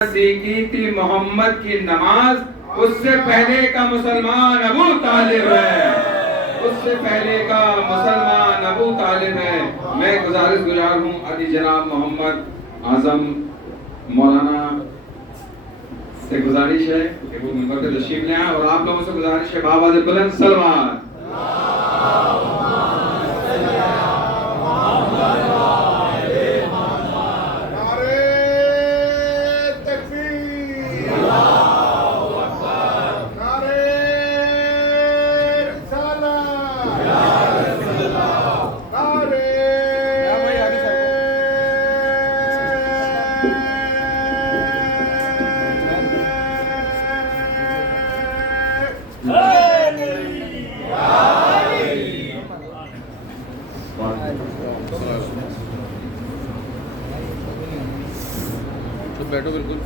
सीखी थी मोहम्मद की नमाज, उससे पहले का मुसलमान अबू तालिब है, उससे पहले का मुसलमान अबू तालिब है। मैं गुजार हूँ अली जनाब मोहम्मद आजम मौलाना से गुजारिश है कि वो मिंबर पे तशरीफ ले आए, और आप लोगों से गुजारिश है बाबा से बुलंद सलवात। तो बैठो बिल्कुल।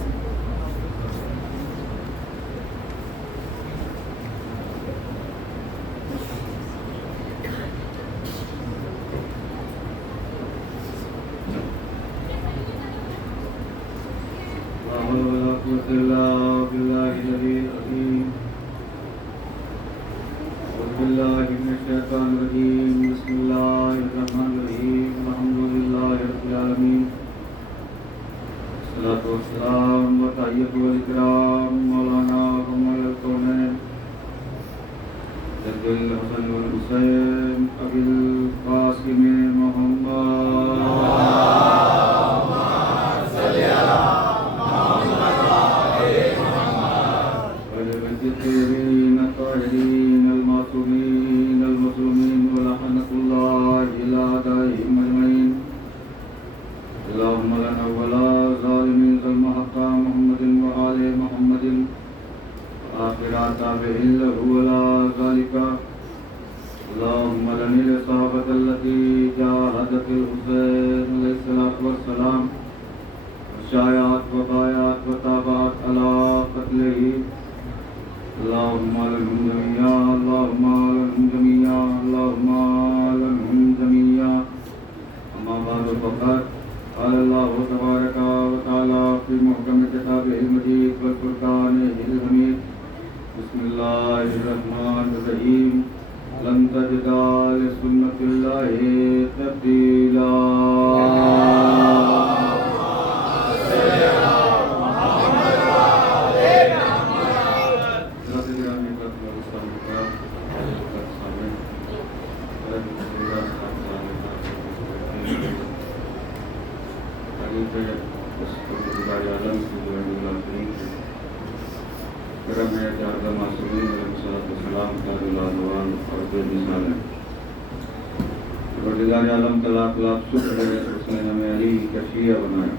उसने हमें अली का शिया बनाया,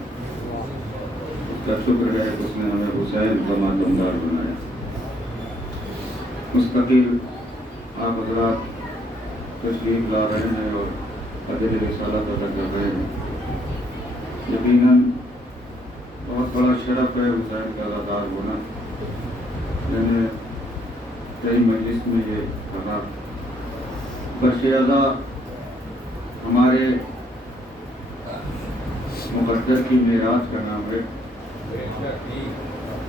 उसका शुक्र है कि उसने हमें हुसैन का मातमदार बनाया। मुस्तकील आप हज़रात तशरीफ ला रहे हैं और अदर रिसालत अदा कर रहे हैं। यकीनन बहुत बड़ा शरफ है हुसैन का अदादार होना। मैंने कई मजलिस में ये कहा, बशअज़ा हमारे मुक़द्दर की मेराज का नाम है,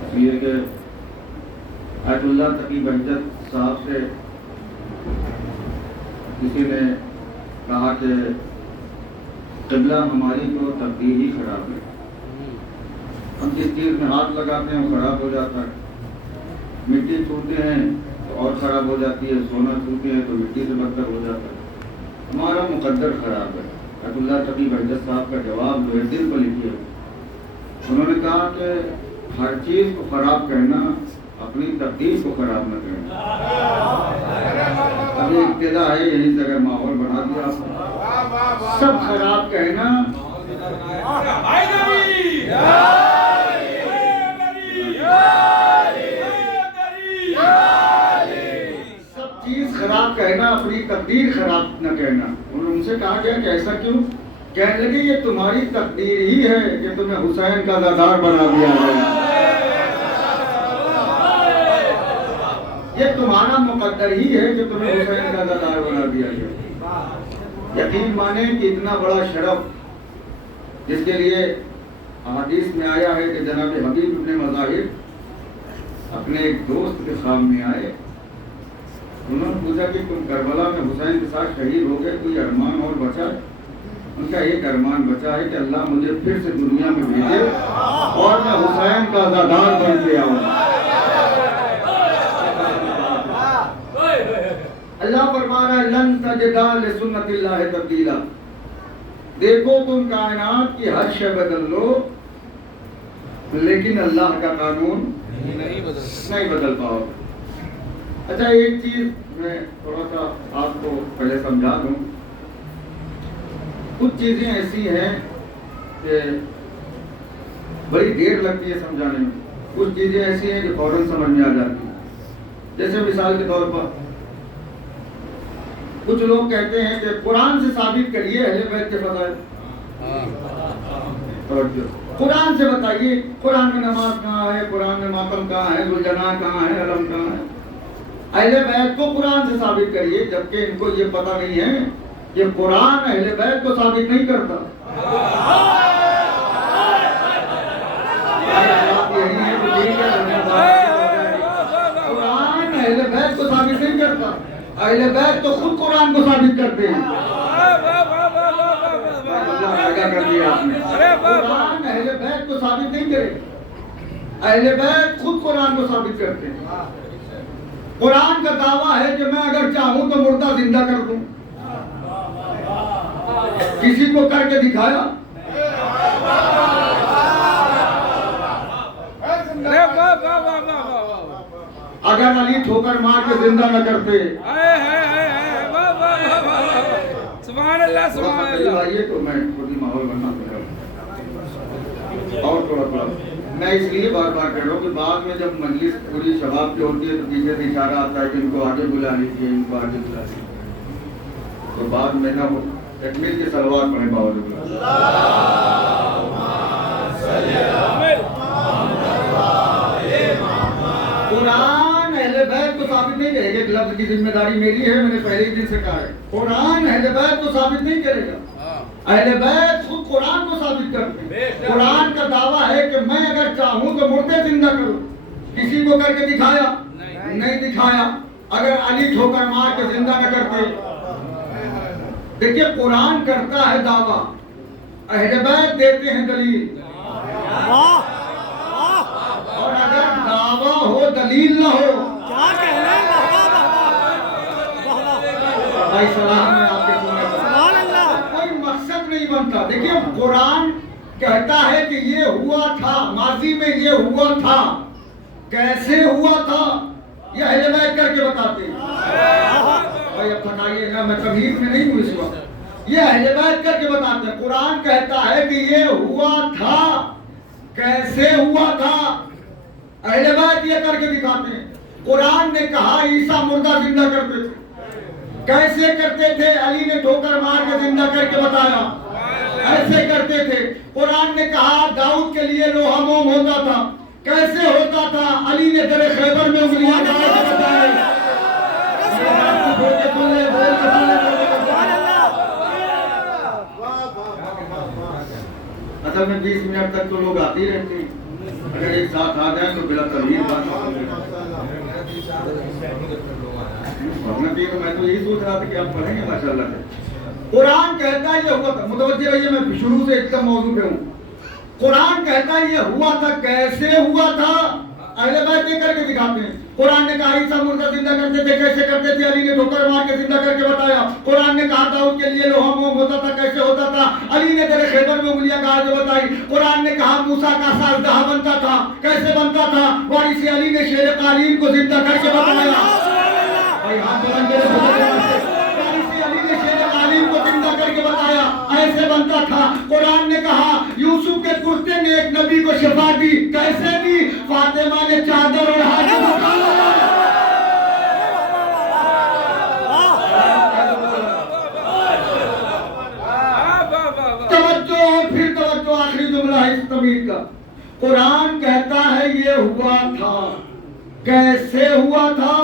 इसलिए कि आयतुल्लाह तकी बहजत साहब से किसी ने कहा कि क़िबला हमारी तो तकदीर ही खराब है, हम जिस चीज़ में हाथ लगाते हैं वो खराब हो जाता है, मिट्टी छूते हैं तो और ख़राब हो जाती है, सोना छूते हैं तो मिट्टी से बदतर हो जाता है, हमारा मुक़द्दर खराब है। अब्दुल्लाह तकी बहजत साहब का जवाब जो है दिल पर लिखिए। उन्होंने कहा कि हर चीज़ को खराब कहना अपनी तकदीर को खराब न कहना। अभी इब्तिदा है, यहीं से अगर माहौल बना दिया सब खराब कहना खराब कहना, अपनी तकदीर खराब न कहना। उनसे कहा गया कि ऐसा क्यों? कहने लगे ये तुम्हारी तकदीर ही है कि तुम्हें हुसैन का अज़ादार बना दिया गया, ये तुम्हारा मुक़द्दर ही है कि तुम्हें हुसैन का अज़ादार बना दिया गया। यकीन माने कि इतना बड़ा शरफ जिसके लिए हदीस में आया है कि जनाब हबीब इब्ने मज़ाहिर अपने एक दोस्त के सामने आए। उन्होंने पूछा कि तुम करबला में हुसैन के साथ शहीद हो गए, कोई अरमान और बचा है? उनका एक अरमान बचा है कि अल्लाह मुझे फिर से दुनिया में भेजे और मैं हुसैन का अज़ादार बन के आऊँ। अल्लाह फरमा रहा है लन तजिदा लिसुन्नतिल्लाहि तब्दीला। देखो तुम कायनात की हर शय बदल लो लेकिन अल्लाह का कानून नहीं बदल पाओगे। अच्छा, एक चीज मैं थोड़ा सा आपको पहले समझा दूं। कुछ चीजें ऐसी हैं कि बड़ी देर लगती है समझाने में, कुछ चीजें ऐसी हैं कि फौरन समझ में आ जाती हैं। जैसे मिसाल के तौर पर कुछ लोग कहते हैं कि कुरान से साबित करिए अहले बैत के फज़ाइल। कुरान से बताइए, कुरान में नमाज कहाँ है, कुरान में मातम कहाँ है, गुलजना कहाँ है, अलम कहाँ है। अहले बैत को कुरान से साबित करिए, जबकि इनको ये पता नहीं है कि कुरान अहले बैत को साबित नहीं करता। कुरान अहले बैत को साबित नहीं करता, अहले बैत तो खुद कुरान को साबित करते हैं। कर दिया आपने। कुरान अहले बैत को साबित नहीं करेगा, अहले बैत खुद कुरान को साबित करते हैं। कुरान का दावा है कि मैं अगर चाहूं तो मुर्दा जिंदा कर दूं। किसी को करके दिखाया? अगर अली ठोकर मार के जिंदा न करते, सुभान अल्लाह सुभान अल्लाह, ये तो मैं खुद ही माहौल बनना पड़ेगा। और थोड़ा मैं इसलिए बार बार कह रहा हूँ कि बाद में जब मजलिस पूरी शबाब की होती है तो पीछे से इशारा आता है कि इनको आगे बुला लीजिए, इनको आगे बुला लीजिए, तो बाद में ना हो तकमील के सलवार पढ़े बावजूद। कुरान अहले बैत को साबित नहीं करेगा। एक लफ्ज की जिम्मेदारी मेरी है, मैंने पहले ही दिन से कहा है, कुरान अहले बैत को साबित नहीं करेगा। अहले बैत खुद कुरान को साबित करते हैं। कुरान का दावा है कि मैं अगर चाहूं तो मुर्दे जिंदा करूं। किसी को करके दिखाया? नहीं दिखाया। अगर अली ठोकर मार के जिंदा न करते। देखिए, कुरान करता है दावा, अहले बैत देते हैं दलील। और अगर दावा हो दलील ना हो, क्या कहना है? भाई सलाह में आपके कोई मकसद नहीं बनता। देखिए, कुरान कहता है कि ये हुआ था, माजी में ये हुआ था, कैसे हुआ था ये अहले बैत करके बताते हैं। भाई अब थकाइए ना, मैं तबलीग में नहीं हूँ इस वक्त। ये अहले बैत करके बताते हैं। कुरान कहता है कि ये हुआ था, कैसे हुआ था, अहले बैत ये करके दिखाते हैं। कुरान ने कहा ईसा मुर्दा जिंदा करते थे, कैसे करते थे? अली ने ठोकर मार के जिंदा करके बताया, ऐसे करते थे। कुरान ने कहा दाऊद के लिए लोहा मोम होता था, कैसे होता था? अली ने दरे खैबर में उंगलियां डाल के बताया। असल में 20 मिनट तक तो लोग आते ही रहते हैं, अगर एक साथ आ जाए तो बिला तबलीग बात। मैं तो यही सोच रहा था कि आप पढ़ेंगे माशाल्लाह से। कुरान कहता है ये हुआ था, मुतवज्जे रहिए, मैं शुरू से एकदम मौजू पे हूँ। कुरान कहता है ये हुआ था, कैसे हुआ था? अहले बैत ये करके दिखाते हैं। कुरान ने कहा ईसा मुर्दा जिंदा करते थे, कैसे करते थे? अली ने ठोकर मार के जिंदा करके बताया। कुरान ने कहा दाऊद के लिए लोहा मोम होता था, कैसे होता था? अली ने दरे खैबर में उंगलियां गाड़ के बताई। कुरान ने कहा मूसा का साल दहा बनता था, कैसे बनता था? वारिस अली ने शेर कालीन को जिंदा करके बताया। भाई हाथ बुलंद करे, अली ने शेर कालीन को जिंदा करके बताया, ऐसे बनता था। कुरान ने कहा यूसुफ के कुर्ते ने एक नबी को शिफा दी, कैसे दी? फातिमा ने चादर और हाथ आखिरी जुमला है इस तमीज का। कुरान कहता है ये हुआ था, कैसे हुआ था?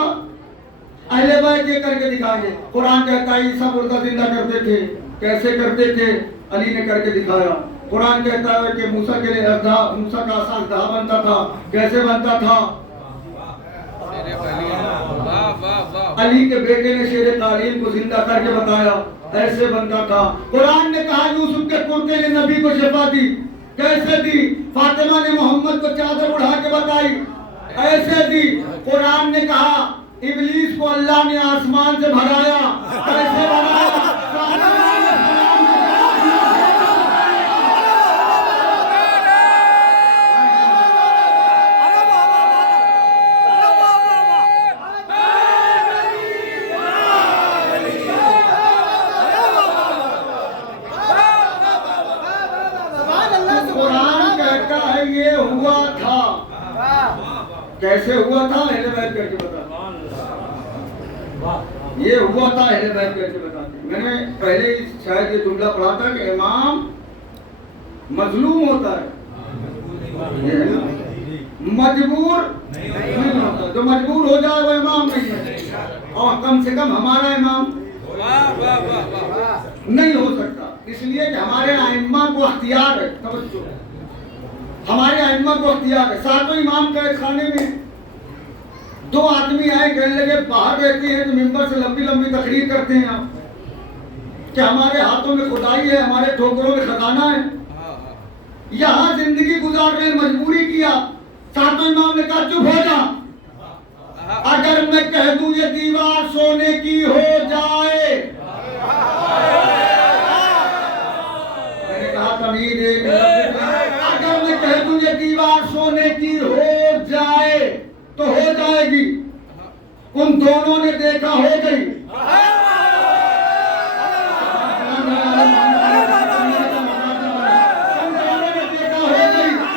अहले बैत ये करके दिखाएंगे। कुरान कहता है ईसा मुर्दा जिंदा करते थे, कैसे करते थे? अली ने करके दिखाया। कुरान कहता है कि मूसा के लिए मूसा का आसा अजदहा बनता था। कैसे बनता था? अली के बेटे ने शेर तालीम को जिंदा करके बताया, ऐसे बनता था। कुरान ने कहा यूसुफ के कुर्ते ने नबी को शिफा दी। कैसे दी? फातिमा ने मोहम्मद को चादर उड़ा के बताई, ऐसे दी। कुरान ने कहा इब्लीस को अल्लाह ने आसमान से भगाया, कैसे भगाया? ये हुआ था। कैसे हुआ था? अहले बैत करके बता। ये हुआ था, अहले बैत करके बताते। मैंने पहले शायद ये जुमला पढ़ा था कि इमाम मजलूम होता है, मजबूर नहीं होता। जो मजबूर हो जाए वो इमाम नहीं है, और कम से कम हमारा इमाम नहीं हो सकता। इसलिए कि हमारे आइम्मा को अख्तियार है, तवज्जो, हमारे आइम्मा को अख्तियार है। सातों इमाम के खाने में दो आदमी आए, कहने लगे बाहर रहते हैं तो मिंबर से लंबी लंबी तकरीर करते हैं आप कि हमारे हाथों में खुदाई है, हमारे ठोकरों में खजाना है, यहाँ जिंदगी गुजार रहे, मजबूरी किया। सातों इमाम ने कहा चुप हो जा, अगर मैं कह दूं ये दीवार सोने की हो जाए, मैंने कहा तमीर, अगर मैं कह दूं ये दीवार सोने की हो जाए तो हो जाएगी। उन दोनों ने देखा, हो गई।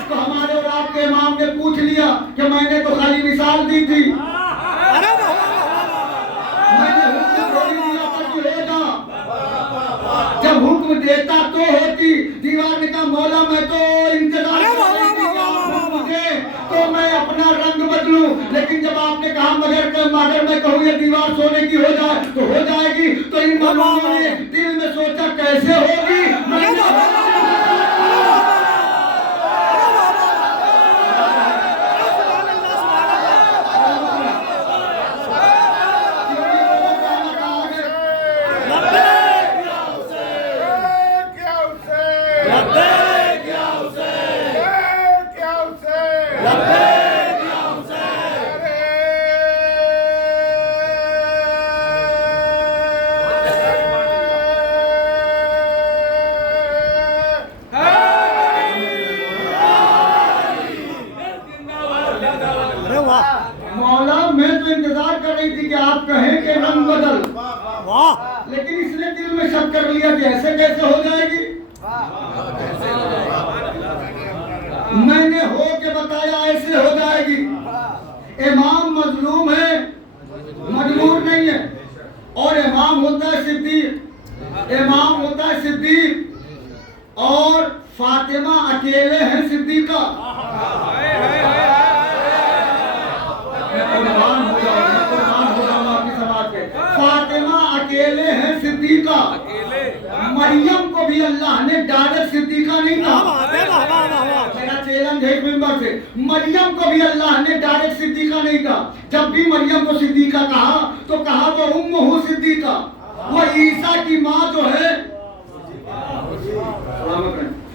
तो हमारे और आपके इमाम ने पूछ लिया कि मैंने तो खाली मिसाल दी थी, मैंने हुक्म थोड़ी दिया था कि होगा। जब हुक्म देता तो होती। दीवार ने कहा मौला मैं तो इंतजार कर रही थी कि आप हुक्म दें तो मैं अपना रंग बदलूं, लेकिन जब आपने कहा मगर मैं कहूँ ये दीवार सोने की हो जाए तो हो जाएगी, तो इन मौलवियों ने दिल में सोचा कैसे होगी। मौला मैं तो इंतजार कर रही थी कि आप कहें कि रंग बदल, लेकिन इसने दिल में शक कर लिया कि ऐसे कैसे हो जाएगी। मैंने हो के बताया ऐसे हो जाएगी। इमाम मजलूम है, मजबूर नहीं है, और इमाम होता है सिद्दीक। इमाम होता है सिद्दीक और फातिमा अकेले हैं सिद्दीका। फातिमा अकेले हैं सिद्दीका। मरियम को भी अल्लाह ने डायरेक्ट सिद्दीका नहीं कहा। मेरा चैलेंज है मिंबर से, मरियम को भी अल्लाह ने डायरेक्ट सिद्दीका नहीं कहा। जब भी मरियम को सिद्दीका कहा तो कहा वो उम्मुहु सिद्दीका, वो ईसा की माँ जो है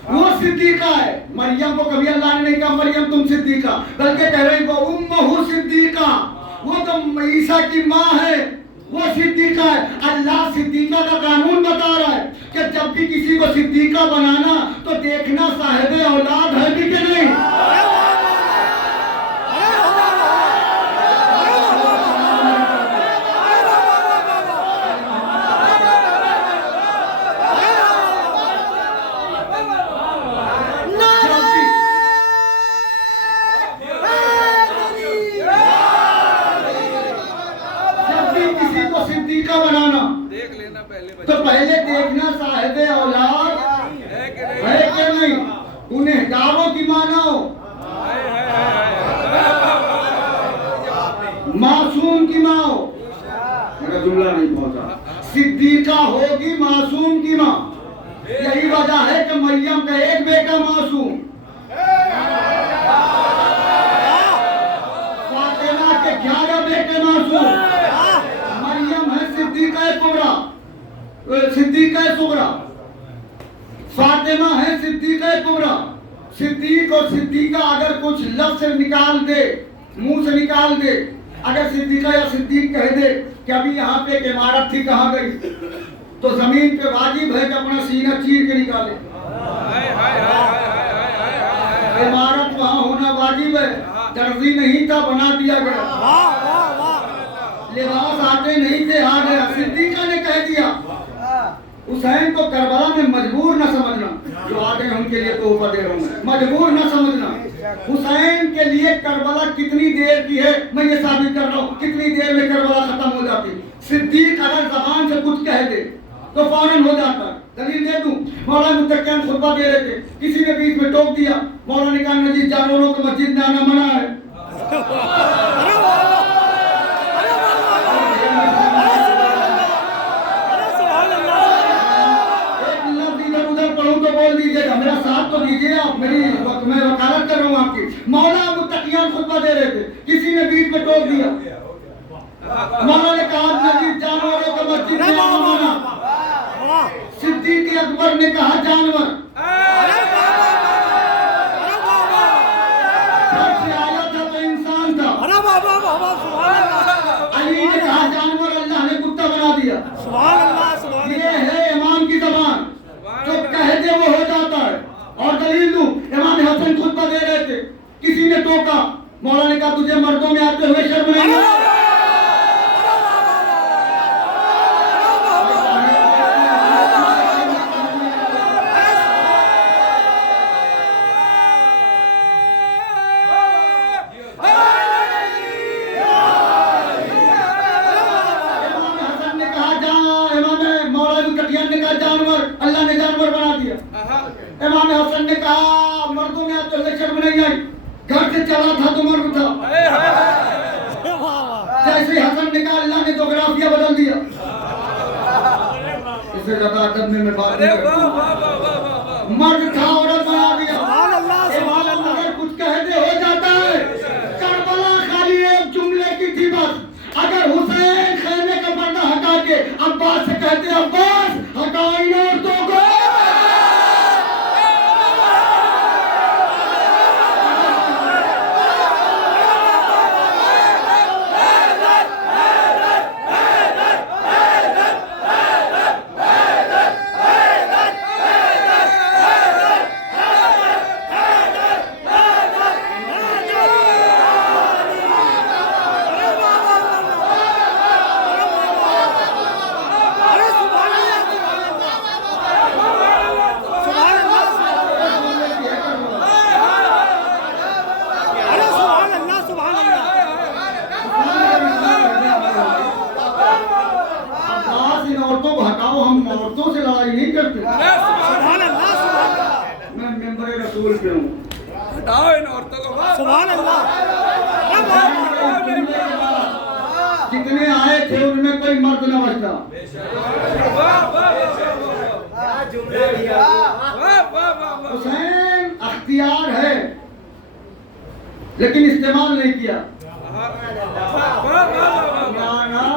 वो सिद्दीका है। मरियम को कभी अल्लाह ने नहीं कहा मरियम तुम सिद्दीका, बल्कि कह रही वो उम्मुहु सिद्दीका, वो तो ईसा की माँ है, वो सिद्दीका है। अल्लाह सिद्दीका का कानून बता रहा है कि जब भी किसी को सिद्दीका बनाना तो देखना साहिब औलाद है भी कि नहीं। सिद्दीका बनाना देख लेना तो पहले देखना साहिब औलाद है कि नहीं। गुनहगारों की माना हो, मासूम की माँ हो। मेरा जुमला नहीं पहुंचा। सिद्दीका होगी मासूम की माँ, यही वजह है कि मरियम का एक बेटा मासूम, फातिमा के 11 बेटे मासूम। मरियम है सिद्दीक़ा कुबरा, सिद्दीक़ा सुगरा, फातिमा है सिद्दीक़ा कुबरा। सिद्दीक और सिद्दीक़ा अगर कुछ लफ्ज़ निकाल दे, मुंह से निकाल दे, अगर सिद्दीक़ा या सिद्दीक कह दे कि अभी यहाँ पे एक इमारत थी कहाँ गई, तो जमीन पे वाजिब है कि अपना सीना चीर के निकाले। इमारत वहाँ होना वाजिब है, दर्जी नहीं था बना दिया गया, लिबास आते नहीं थे आ गया। सिद्दीक़ा ने कह दिया। हुसैन को करबला में मजबूर न समझना, जो आ गए उनके लिए तोहफा दे रहा हूं, मजबूर न समझना। हुसैन के लिए करबला कितनी देर की है मैं ये साबित कर रहा हूँ, कितनी देर में करबला खत्म हो जाती। सिद्दीक अगर जबान से कुछ कह दे तो फौरन हो जाता। दलील दे दूं, मौलाना मुत्तकियान खुतबा दे रहे थे, किसी ने बीच में टोक दिया, मौलाना ने कहा नजीर जानवरों को मस्जिद में आना मना है। बोल दीजिएगा, मेरा साथ तो दीजिए आप, मैं वकालत कर रहा हूँ आपकी। मौला मुत्तकियान खुतबा दे रहे थे, किसी ने बीच में टोक दिया, मौला ने कहा नजीर जानवरों को मस्जिद में आना मना। सिद्दीक अकबर ने कहा जानवर, से आया था तो इंसान था। अली ने कहा जानवर, अल्लाह ने कुत्ता बना दिया। ये है इमाम की जबान, जो कह दे वो हो जाता है। और दलील दूं, इमाम हसन खुतबा दे रहे थे, किसी ने टोका, मौला ने कहा तुझे मर्दों में आते हुए शर्म नहीं आई? जानवर, अल्लाह ने जानवर बना दिया। इमाम हसन ने कहा मर्दों में आते हुए शर्म नहीं आई? घर से चला था तो मर्द था। जैसे हसन ने कहा अल्लाह ने जोग्राफिया बदल दिया। इससे ज्यादा अदब में मैं बात नहीं करता। मर्द था औरत बना दिया। अगर कुछ कह दे हो जाता है। करबला खाली एक जुमले की थी बस। अगर हुसैन खैमे का पर्दा हटा के अब्बास से कहते अब्बास हटाओ इन औरतों को, औरतों से लड़ाई नहीं करते। मैं मेंबर रसूल पे हूँ, हटाओ इन औरतों को। सुभान अल्लाह। जितने आए थे उनमें कोई मर्द न बचता। हुसैन अख्तियार है लेकिन इस्तेमाल नहीं किया।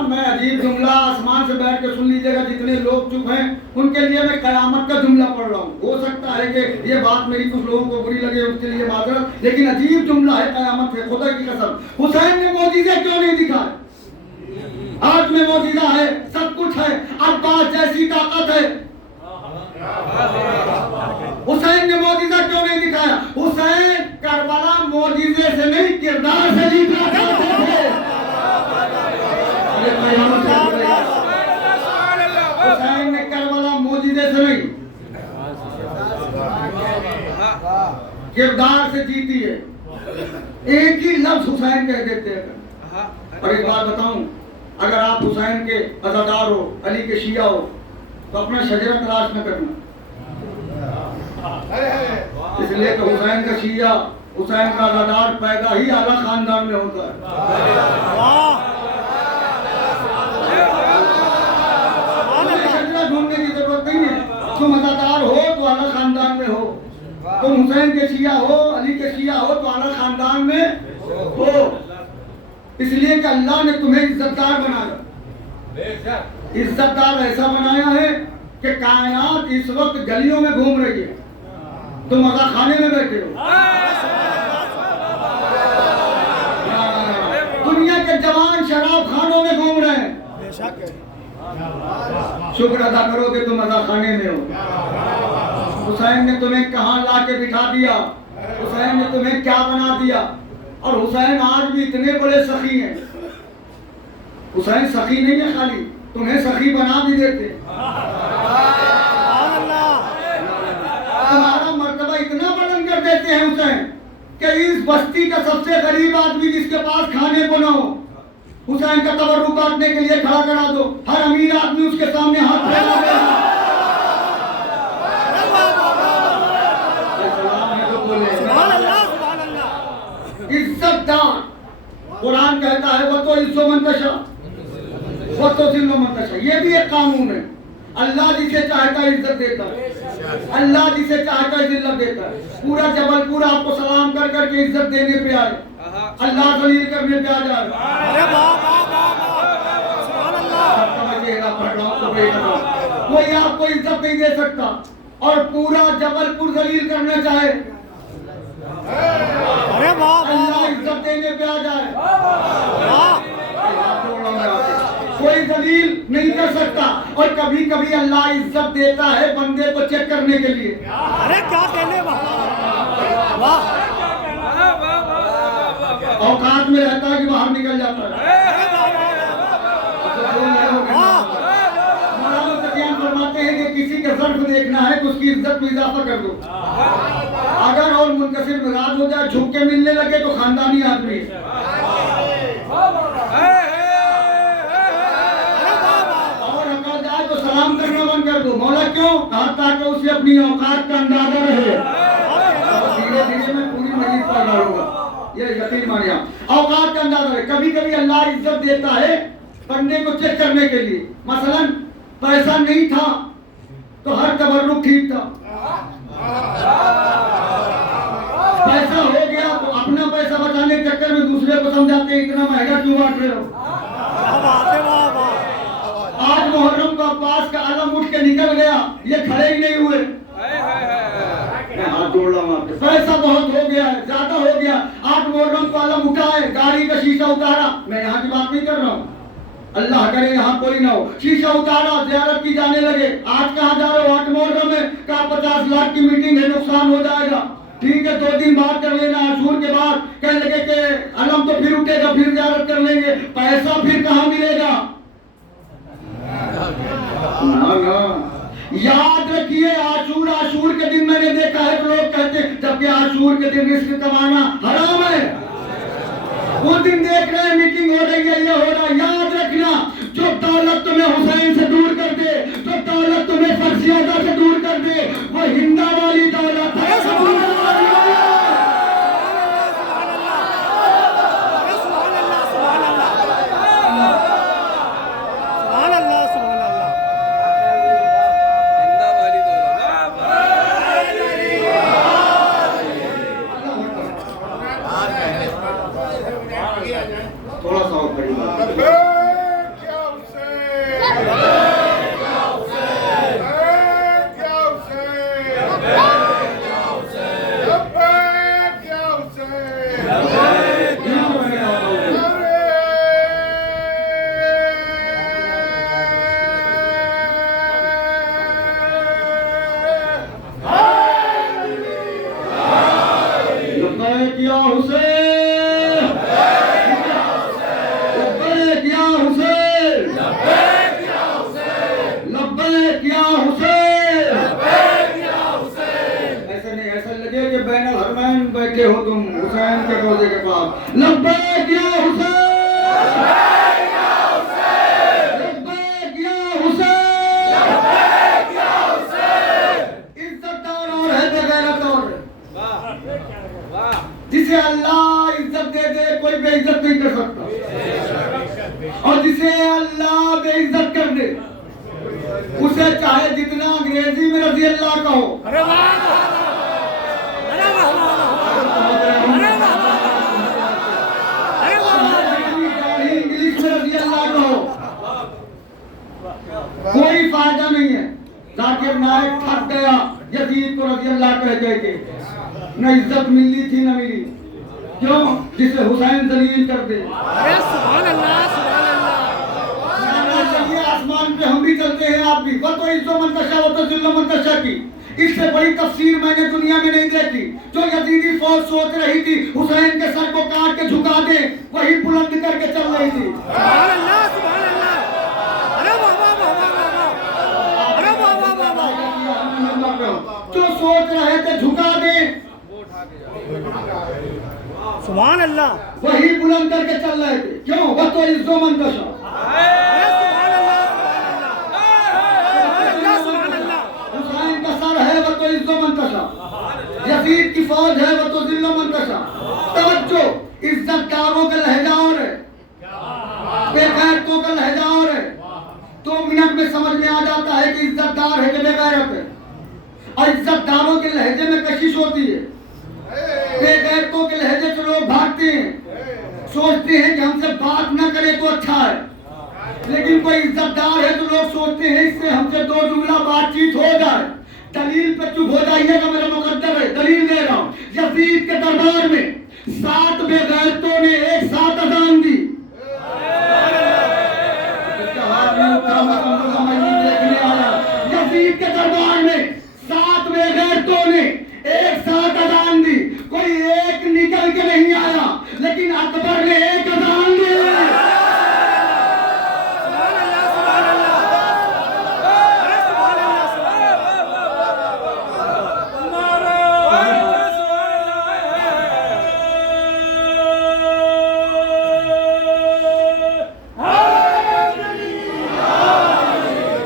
मैं अजीब जुमला आसमान से बैठ के सुन लीजिएगा, जितने लोग चुप हैं उनके लिए मैं कयामत का जुमला पढ़ रहा हूँ। हो सकता है कि ये बात मेरी कुछ लोगों को बुरी लगे, उसके लिए माजरत, लेकिन अजीब जुमला है, कयामत है, खुदा की कसम। हुसैन ने मौजिज़े क्यों नहीं दिखाए? हाथ में मौजिज़ा है, सब कुछ है, अब्बास जैसी ताकत है, हुसैन ने मौजिज़ा क्यों नहीं दिखाया? हुसैन करबला मौजिज़े से नहीं किरदार से जीतना चाहते थे। हुसैन ने करबला मौजिज़े से नहीं किरदार से जीती है। एक ही लफ्ज हुसैन कह देते हैं। और एक बात बताऊं, अगर आप हुसैन के अज़ादार हो, अली के शिया हो, तो अपना शजरा तलाश न करना, इसलिए कि हुसैन का शिया, हुसैन का अज़ादार पैदा ही आला खानदान में होता है। शजरा ढूंढने की जरूरत नहीं है। तुम अज़ादार हो हुसैन के शिया हो, अली के शिया हो तो आला खानदान में हो, इसलिए कि अल्लाह ने तुम्हें इज्जतदार बनाया। इज्जतदार ऐसा बनाया है कि कायनात इस वक्त गलियों में घूम रही है, तुम मजा खाने में बैठे हो। दुनिया के जवान शराब खानों में घूम रहे हैं, शुक्र अदा करो कि तुम मजा खाने में हो। हुसैन ने तुम्हें कहां ला के बिठा दिया, हुसैन ने तुम्हें क्या बना दिया। और हुसैन आज भी इतने बड़े सखी हैं। हुसैन सखी नहीं है खाली, तुम्हें सखी बना भी देते। तुम्हारा मर्तबा इतना बुलंद कर देते हैं हुसैन कि इस बस्ती का सबसे गरीब आदमी जिसके पास खाने को ना हो, हुसैन का तबर्रुक काटने के लिए खड़ा करा दो, हर अमीर आदमी उसके सामने हाथ फैला देगा। इज्जतदार, कुरान कहता है वो तो इज्जो मंतशा वो तो जिल्लो मंतशा, ये भी एक कानून है। अल्लाह जिसे चाहता है इज्जत देता है, अल्लाह जिसे चाहता है जिल्लत देता है। पूरा जबलपुर आपको सलाम कर करके इज्जत देने पे आए, अल्लाह जलील करने पे आ जाए। कोई आपको इज्जत नहीं दे सकता और पूरा जबलपुर जलील करना चाहे, अल्लाह इज्जत देने पे आ जाए। कोई जलील नहीं कर सकता। और कभी कभी अल्लाह इज्जत देता है बंदे को चेक करने के लिए। अरे क्या कहने, औकात में रहता है कि बाहर निकल जाता है। फरमाते हैं कि किसी का ज़र्फ देखना है तो उसकी इज्जत में इजाफा कर दो। अगर और मुनकसिर मिजाज हो जाए, झुक के मिलने लगे तो खानदानी आदमी है। और अकल जाए तो सलाम करना बंद कर दो। मौला क्यों कहा? ताकि उसे अपनी औकात का अंदाजा रहे। धीरे धीरे मैं पूरी मजीद पर डालूंगा, ये यकीन मानिए। औकात का अंदाजा रहे। कभी कभी अल्लाह इज्जत देता है बंदे को चेक करने के लिए। मसलन पैसा नहीं था तो हर तबर्रुक ठीक था, पैसा हो गया तो अपना पैसा बचाने के चक्कर में दूसरे को समझाते हैं इतना महंगा क्यों बांट रहे हो। आज मुहर्रम का अब्बास का आलम उठ के निकल गया, ये खड़े ही नहीं हुए। हाथ जोड़ रहा हूं आपके, पैसा बहुत हो गया है, ज्यादा हो गया। आज मुहर्रम का आलम उठाए, गाड़ी का शीशा उतारा। मैं यहाँ की बात नहीं कर रहा हूँ, अल्लाह करे यहाँ कोई ना हो। शीशा उतारा, ज़ियारत की जाने लगे। आज कहाँ जा रहे हो? 8 मुहर्रम में कहा 50 लाख की मीटिंग है, नुकसान हो जाएगा। ठीक है 2 दिन बाद कर लेना। आशूर के बाद कहने लगे कि अलम तो फिर उठेगा, फिर ज़ियारत कर लेंगे। पैसा फिर कहाँ मिलेगा? याद रखिए आशूर के दिन मैंने देखा है लोग कहते हैं जबकि आशूर के दिन रिस्क कमाना हराम है। उस दिन देख रहे हैं मीटिंग हो रही है, ये हो रहा है। याद रखना, जो दौलत तुम्हें हुसैन से दूर कर दे, जो दौलत तुम्हें फर्शियादा से दूर कर दे, वो हिंदा वाली दौलत है। थोड़ा सा और खड़ी क्या हुसैन, लब्बैक या हुसैन, लब्बैक या हुसैन, लब्बैक या हुसैन, लब्बैक या हुसैन। ऐसे नहीं, ऐसा लगे कि बैनुल हरमैन बैठे हो तुम हुसैन के रोजे के पास। लब्बैक या हुसैन, लब्बैक या हुसैन, लब्बैक या हुसैन, लब्बैक या हुसैन। इज्जतदार और है बेगैरत और जिसे अल्लाह इज्जत दे दे कोई बेइज्जत नहीं कर सकता, और जिसे अल्लाह बेइज्जत कर दे उसे चाहे जितना अंग्रेजी में रज़ी अल्लाह कहो, जाकिर नायक थक गया यजीद को रज़ी अल्लाह कह के, न इज्जत मिली थी न मिली, क्यों? जिसे हुसैन जलील कर दे। सुभान अल्लाह, सुभान अल्लाह। चलिए आसमान पे हम भी चलते हैं, आप भी। वो तो इज्जो मंतशा, वो तो जिल्लो मंतशा की, इससे बड़ी तफसीर मैंने दुनिया में नहीं देखी। जो यजीदी फौज सोच रही थी हुसैन के सर को काट के झुका दे, वही बुलंद करके चल रही थी। सुभान अल्लाह, सुभान अल्लाह। अरे वाह वाह वाह वाह वाह, अरे वाह वाह वाह वाह। जो सोच रहे थे झुका दे, सुभान अल्लाह, वही बुलंद करके चल रहे थे। क्यों? वो तो इज्जो मंतशा। हुसैन का सर है, वो तो इज्जो मंतशा। यजीद की फौज है, वो तो जिल्लो मंतशा। तवज्जो, इज्जतदारों का लहजा और है, बेगैरतों का लहजा और है। 2 मिनट में समझ में आ जाता है कि इज्जतदार है कि बेगैरत है। और इज्जतदारों के लहजे में कशिश होती है, बेगैरतों के लहजे से लोग भागते हैं, सोचते हैं कि हमसे बात न करे तो अच्छा है। लेकिन कोई इज्जतदार है तो लोग सोचते हैं इससे हमसे 2 जुमला बातचीत हो जाए। दलील पे चुप हो जाइएगा, मेरा मुकद्दर है, दलील दे रहा हूं। यजीद के दरबार में 7 बेगैरतों ने एक साथ अजान दी। देखने आया यजीद के दरबार में 7 बेगैरतों ने एक साथ अजान दी। कोई एक निकल के नहीं आया, लेकिन अकबर ने एक अजान दी।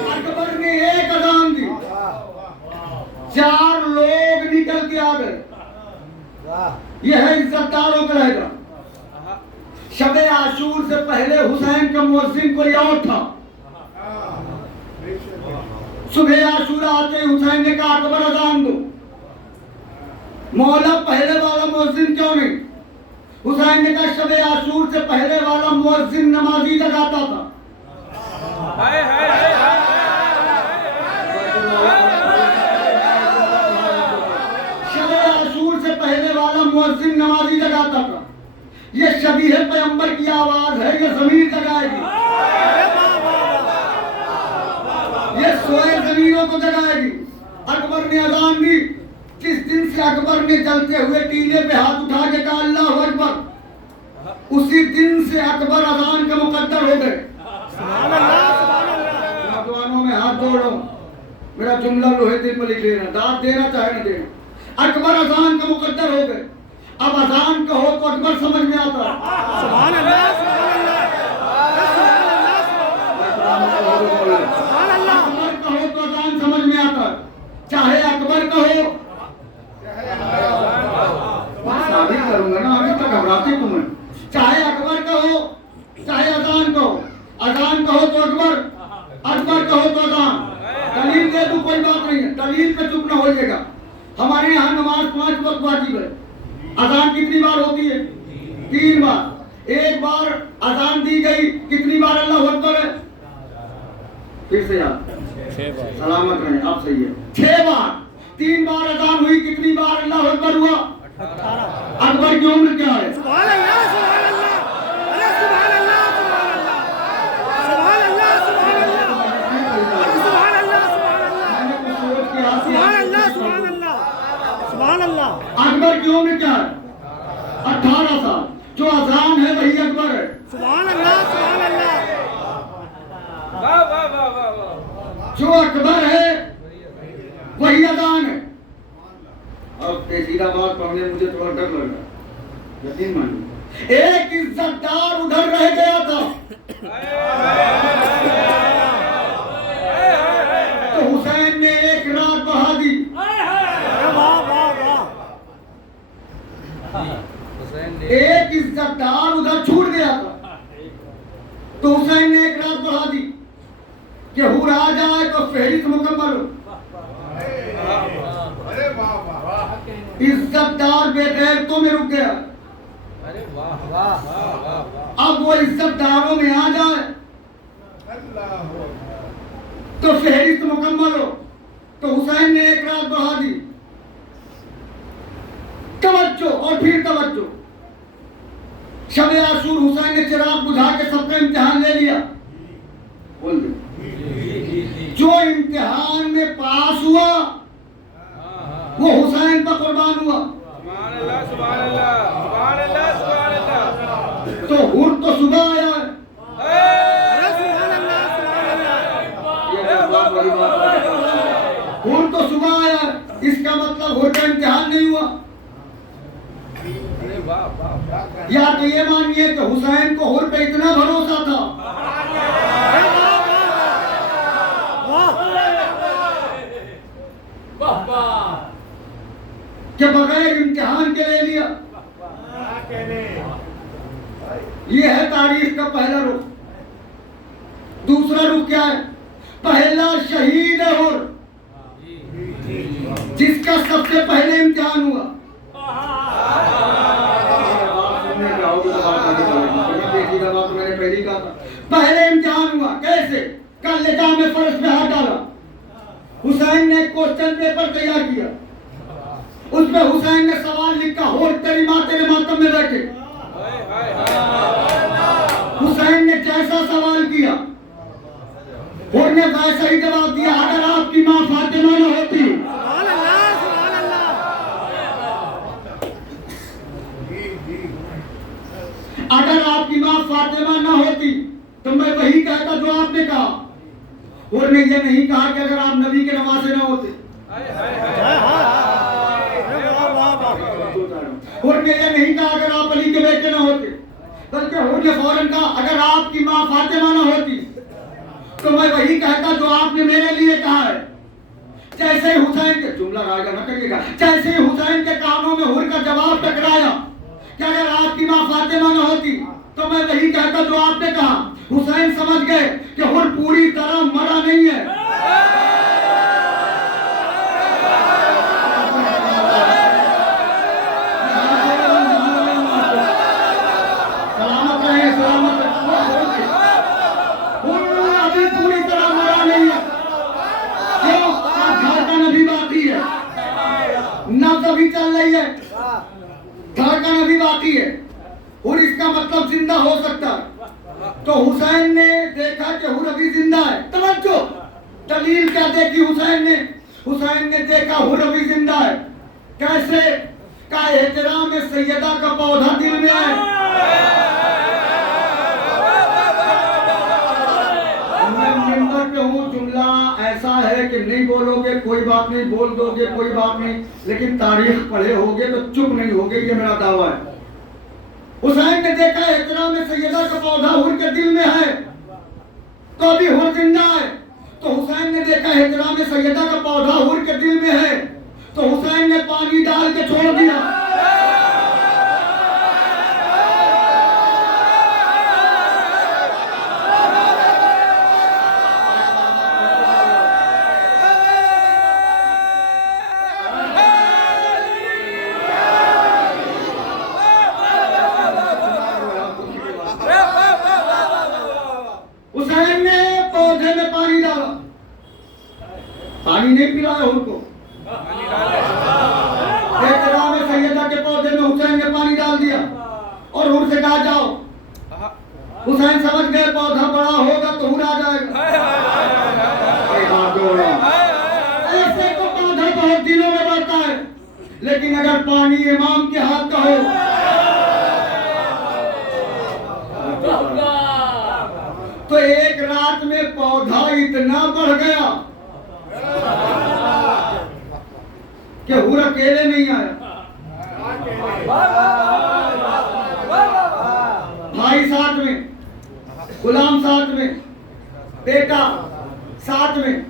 अकबर ने एक अजान दी, 4 लोग निकल के आ गए। यह है इज्जतदारों का लहजा। शब आशूर से पहले हुसैन का मुअज्जिन कोई और था। सुबह आशूरा आते ही हुसैन ने कहा अकबर अजान दो। मौला पहले वाला मुअज्जिन क्यों नहीं? हुसैन ने कहा शब आशूर से पहले वाला मुअज्जिन नमाजी जगाता था। शब आशूर से पहले वाला मुअज्जिन नमाजी जगाता था। ये शबीह पैगंबर की आवाज है, ये ज़मीर जगाएगी, ये सोए ज़मीरों को जगाएगी। अकबर ने अजान दी। जिस दिन से अकबर ने जलते हुए टीले पे हाथ उठा के कहा अल्लाहु अकबर, उसी दिन से अकबर अजान का मुकद्दर हो गए। नौजवानों में हाथ जोड़ो, मेरा जुमला लोहे दिल पर लिख लेना, दाद देना चाहे न देना। अकबर अजान का मुकद्दर हो गए। अब अजान कहो तो अकबर समझ में आता है। सुभान अल्लाह, सुभान अल्लाह, सुभान अल्लाह। अकबर कहो तो अजान समझ में आता है, चाहे अकबर कहो। साबित करूंगा ना, अभी तक घबराते तुम्हें। चाहे अकबर कहो चाहे अजान कहो, अजान कहो तो अकबर, अकबर कहो तो अजान। दलील दे तो कोई बात नहीं है, दलील पे चुप न होइएगा। हमारे यहाँ नमाज 5 वक्त वाजिब है। अजान कितनी बार होती है? 3 बार। एक बार अजान दी गई, कितनी बार अल्लाहु अकबर है? फिर से याद, 6 बार। सलामत रहें, आप सही है, 6 बार। 3 बार अजान हुई, कितनी बार अल्लाहु अकबर हुआ? 18। अकबर की उम्र क्या है? सुभान अल्लाह, सुभान अल्लाह, अरे सुभान अल्लाह, सुभान अल्लाह, सुभान अल्लाह, सुभान अल्लाह, सुभान अल्लाह, मैंने कुछ सोच के हाथ सुभान अल्लाह, सुभान अल्लाह, सुभान अल्लाह। अकबर की उम्र क्या है? 18 साल। जो अजान है वही अकबर है। सुभान अल्लाह, सुभान अल्लाह। जो अकबर है वही अजान है। अब पेचीदा बात पढ़ने मुझे थोड़ा डर लग रहा है, यकीन मानिए। एक इज्जतदार उधर रह गया था, तो हुसैन ने एक रात बढ़ा दी। वाह वाह वाह। एक इज्जतदार उधर छूट गया था, तो हुसैन ने एक रात बढ़ा दी कि हुर आ जाए तो फहरिस्त मुकम्मल हो। इज्जतदार बेगैरतों में रुक गया। अब वो इज्जतदारों में आ जाए तो फहरिस्त मुकम्मल हो। तो हुसैन ने एक रात बढ़ा दी। तवज्जो और फिर तवज्जो। शब आशूर हुसैन ने चिराग बुझा के सबका इम्तिहान ले लिया। बोल दे। जो इम्तिहान में पास हुआ वो हुसैन पर कुर्बान हुआ। तो हुर तो सुबह आया है। हुर तो सुबह आया है, इसका मतलब हुर का इम्तिहान नहीं हुआ। या तो ये मानिए कि हुसैन को हुर पे इतना भरोसा था कि बगैर इम्तिहान के ले लिया। ये है तारीख का पहला रुख। दूसरा रुख क्या है? पहला शहीद है हुर, जिसका सबसे पहले इम्तिहान हुआ। मैंने पहले कहा था, पहले इम्तिहान हुआ। कैसे? कल निकाह में फर्श पे हाथ डाला। हुसैन ने क्वेश्चन पेपर तैयार किया, उसमें हुसैन ने सवाल लिखा, होर तेरी माँ तेरे मातम में बैठे। हुसैन ने जैसा सवाल किया होर ने वैसा ही जवाब दिया। अगर आपकी माँ फातिमा न होती, अगर आपकी माँ फातिमा न होती तो मैं वही कहता जो आपने कहा। और ने ये नहीं कहा कि अगर आप नबी के नवासे न होते। और ने ये नहीं कहा अगर आप अली के बेटे न होते, बल्कि और ने फौरन कहा अगर आपकी माँ फातिमा न होती तो मैं वही कहता जो आपने मेरे लिए कहा है। जैसे ही हुसैन के जुमला रागा न करिएगा, जैसे ही हुसैन के कानों में हुर का जवाब टकराया कि अगर आपकी माँ फातिमा न होती तो मैं वही कहता जो आपने कहा। हुसैन समझ गए कि हुर पूरी तरह मरा नहीं है। सलामत रहे, सलामत रहे। हुर अभी पूरी तरह मरा नहीं है। क्यों? धड़कन अभी बाकी है, नब्ज अभी चल रही है, धड़कन अभी बाकी है। हुर इसका मतलब जिंदा हो सकता है। तो हुसैन ने देखा कि हुर अभी जिंदा है। तवज्जो, दलील क्या देखी हुसैन ने? हुसैन ने देखा हुर अभी जिंदा है। कैसे? का एहतराम में सैयदा का पौधा दिल में है। मैं मिंबर पे हूँ, जुमला ऐसा है कि नहीं बोलोगे कोई बात नहीं, बोल दोगे कोई बात नहीं, लेकिन तारीख पढ़े होगे तो चुप नहीं होगे, ये मेरा दावा है। हुसैन ने देखा एहतराम में सैयदा का पौधा हुर के दिल में है, तो अभी हुर जिंदा है। तो हुसैन ने देखा एहतराम में सैयदा का पौधा हुर के दिल में है, तो हुसैन ने पानी डाल के छोड़ दिया। हुसैन ने पौधे में पानी डाला, पानी नहीं पिलाया उनको। एहतराम में सैयदा के पौधे में हुसैन ने पानी डाल दिया और उनसे कहा जाओ। हुसैन समझ गए पौधा बड़ा होगा तो हुर आ जाएगा। ऐसे तो पौधा बहुत दिनों में बढ़ता है, लेकिन अगर पानी इमाम के हाथ का हो तो एक रात में पौधा इतना बढ़ गया कि हुर अकेले नहीं आया, भाई साथ में, गुलाम साथ में, बेटा साथ में,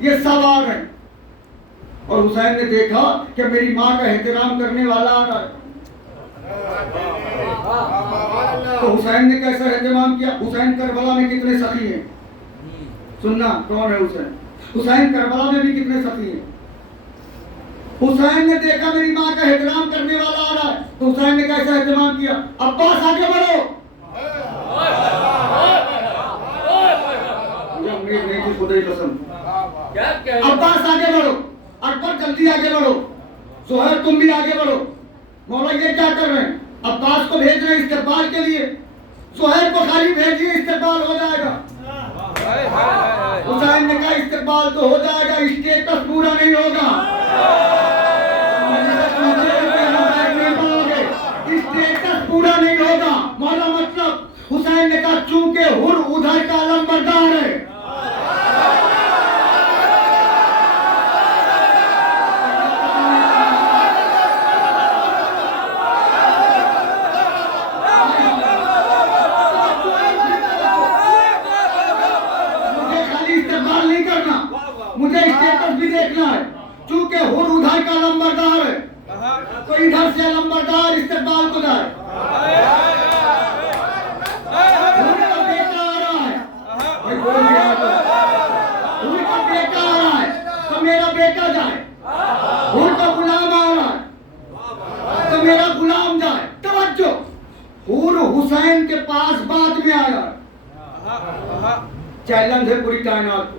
ये सब आ गए। और हुसैन ने देखा कि मेरी माँ का एहतराम करने वाला आ रहा है। तो हुसैन ने कैसा एहतराम किया? हुसैन करबला में कितने सखी हैं? सुनना, कौन है हुसैन? हुसैन करबला में भी कितने सखी हैं? हुसैन ने देखा मेरी माँ का एहतराम करने वाला आ रहा है, तो हुसैन ने कैसा एहतराम किया? अब्बास आगे बढ़ो। मुझे उम्मीद नहीं थी, खुदा ही कसम, अब्बास आगे बढ़ो, अकबर जल्दी आगे बढ़ो, जोहर तुम भी आगे बढ़ो। मौला ये क्या कर रहे हैं? अब्बास को भेज रहे हैं इस्तेकबाल के लिए, जोहर को खाली भेजिए इस्तेकबाल हो जाएगा। हुसैन ने कहा इस्तेकबाल तो हो जाएगा, स्टेटस पूरा नहीं होगा। स्टेटस पूरा नहीं होगा। मौला मतलब हुसैन ने कहा चूंकि हुर उधर का लंबरदार है, मुझे स्टेटस भी देखना है। चूंकि हुर उधर का लंबरदार है तो इधर से लंबरदार इस्तेकबाल को जाए। हुर का बेटा आ रहा है, भाई बोल दिया तो। हुर का बेटा आ रहा है तो मेरा बेटा जाए। हुर का गुलाम आ रहा है तो मेरा गुलाम जाए। तवज्जो, हुर हुसैन के पास बाद में आया। चैलेंज है पूरी कायनात को,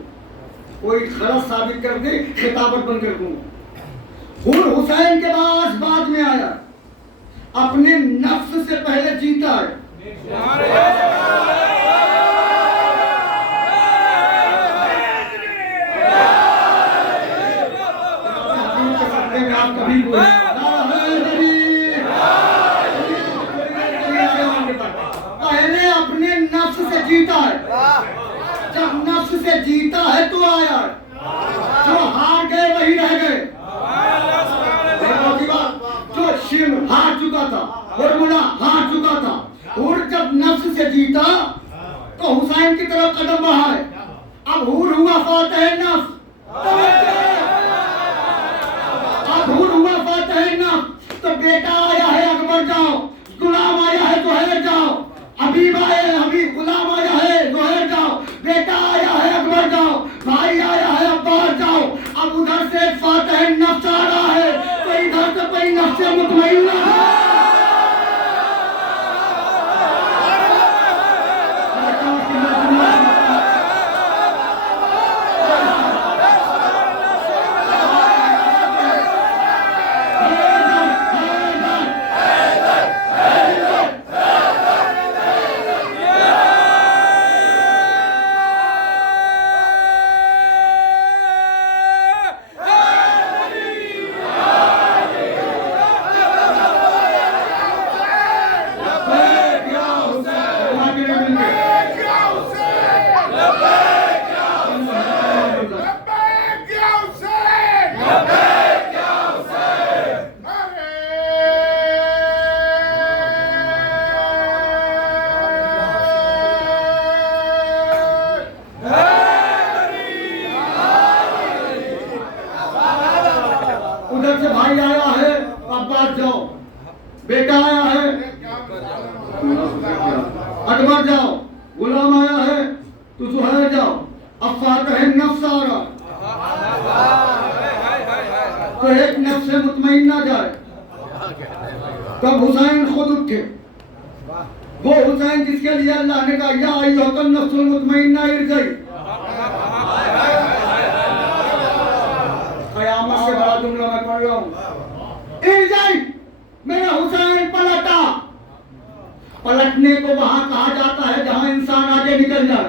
कोई गलत साबित कर दे खिताबत बंद कर दूंगा। हुर हुसैन के पास बाद में आया, अपने नफ्स से पहले जीता है। आप कभी पहले अपने नफ्स से जीता है। जब नफ्स से जीता है तो आया, जो हार गए वही रह गए। जो शिव हार चुका था, हुरमुला हार चुका था, हुर जब नफ्स से जीता तो हुसैन की तरफ कदम बढ़ाए। अब हुर हुआ फातिह नफ्स, अब हुर हुआ फातिह नफ्स। तो बेटा आया है अकबर जाओ, गुलाम आया है जोहर जाओ, हबीब आया है हबीब, गुलाम आया है जोहर जाओ, बेटा आया है अकबर जाओ, भाई आया है अब्बास जाओ। अब उधर से फातिह नफ्स आ रहा है तो इधर से कोई नफ्स मुतमइन्ना है। उधर से भाई आया है अब्बास जाओ, बेटा आया है अकबर जाओ, गुलाम आया है तो जोहर जाओ। अब फातिह नफ्स आ रहा तो एक नफ्स से मुतमइन्ना जाए। तब हुसैन खुद उठे, वो हुसैन जिसके लिए अल्लाह ने कहा या अय्युहन नफ्सुल मुतमइन्ना इरजिई। क़यामत से बड़ा जुमला मैं पढ़ रहा हूँ, इरजिई, मेरा हुसैन पलटा। पलटने को वहां कहा जाता है जहां इंसान आगे निकल जाए।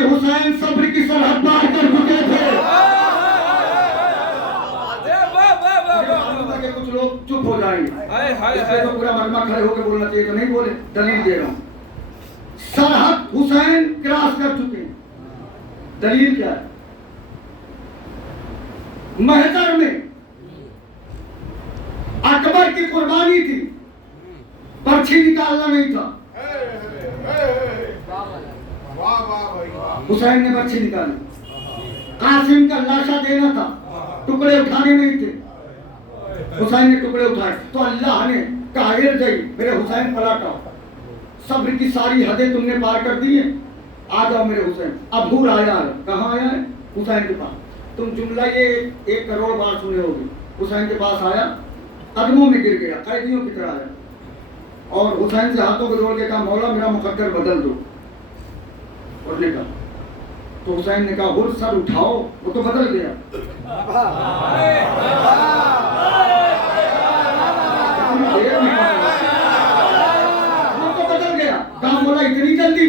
हुसैन सब्र की सरहद पार कर चुके थे। कुछ लोग चुप हो जाएंगे, तो पूरा मजमा खड़े होकर बोलना चाहिए तो नहीं बोले। दलील दे रहा हूं, सरहद हुसैन क्रॉस कर चुके हैं। दलील क्या है? महतर में अकबर की कुर्बानी थी, पर्ची निकालना नहीं था। हुसैन ने पर्ची निकाली। कासिम का लाशा देना था, टुकड़े उठाने नहीं थे, हुसैन ने टुकड़े उठाए। तो अल्लाह ने कहा इरजिई, मेरे हुसैन पलटाओ, सब्र की सारी हदें तुमने पार कर दी है, आ जाओ मेरे हुसैन। अब हुर आया है, कहाँ आया है? हुसैन के पास। तुम जुमला ये 1 करोड़ बार सुने होगे। हुसैन के पास आया, कदमों में गिर गया, कैदियों की तरह आया, और हुसैन से हाथों को जोड़ के कहा मौला मेरा मुकद्दर बदल दो। और ने कहा, तो हुसैन ने कहा हुर सर उठाओ, वो तो बदल गया। वो तो बदल गया। कहा मौला इतनी जल्दी?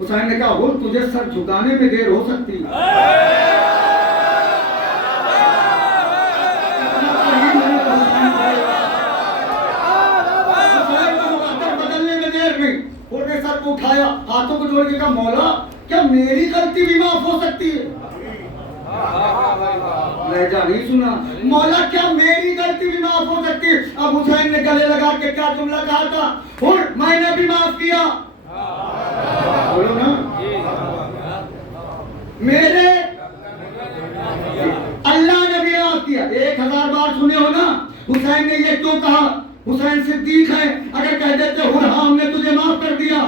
हुसैन ने कहा हुर तुझे सर झुकाने में देर हो सकती है। सर को उठाया, हाथों को जोड़ के कहा मौला क्या मेरी गलती भी माफ हो सकती है? लहजा नहीं सुना। मौला क्या मेरी गलती भी माफ हो सकती है? अब हुसैन ने गले लगा के क्या जुमला कहा था? और मैंने भी माफ किया। बोलो ना, मेरे अल्लाह ने भी माफ किया। 1000 बार सुने हो ना। हुसैन ने ये क्यों कहा? हुसैन सिद्दीक है, अगर कह देते हुर हाँ हमने तुझे माफ कर दिया,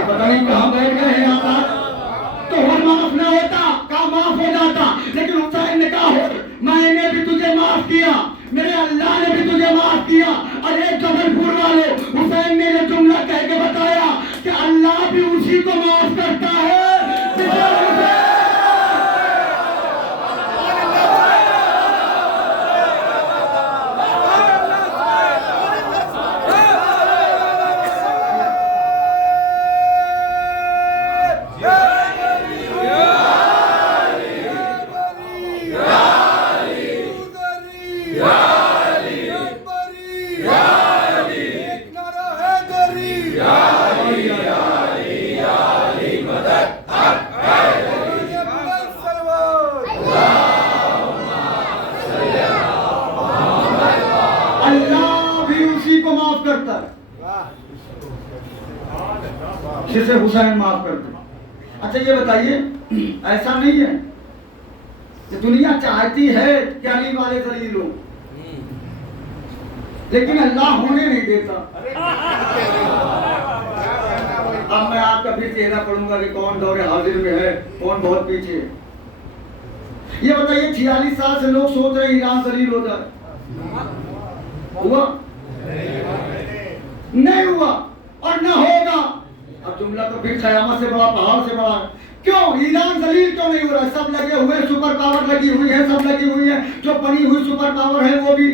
पता नहीं कहां बैठ गए हैं आप, तो हुर माफ न होता, का माफ हो जाता। लेकिन हुसैन ने कहा हुर मैंने भी तुझे माफ किया, मेरे अल्लाह ने भी तुझे माफ किया। अरे जबलपुर वाले, हुसैन ने ये जुमला कह के बताया कि अल्लाह भी उसी को माफ करता है। जिसे हुसैन माफ करते। अच्छा ये बताइए, ऐसा नहीं है कि दुनिया चाहती है कि अली वाले जलील हो, लेकिन अल्लाह होने नहीं देता। अब मैं आपका फिर चेहरा पढ़ूंगा कि कौन दौरे हाजिर में है, कौन बहुत पीछे है। ये बताइए 46 साल से लोग सोच रहे हैं ईरान जलील हो जाए, हुआ नहीं हुआ और न होगा। अब जुमला तो फिर क़यामत से बड़ा, पहाड़ से बड़ा। क्यों ईरान जलील क्यों नहीं हो रहा? सब लगे हुए, सुपर पावर लगी हुई है, सब लगी हुई है, जो बनी हुई सुपर पावर है वो भी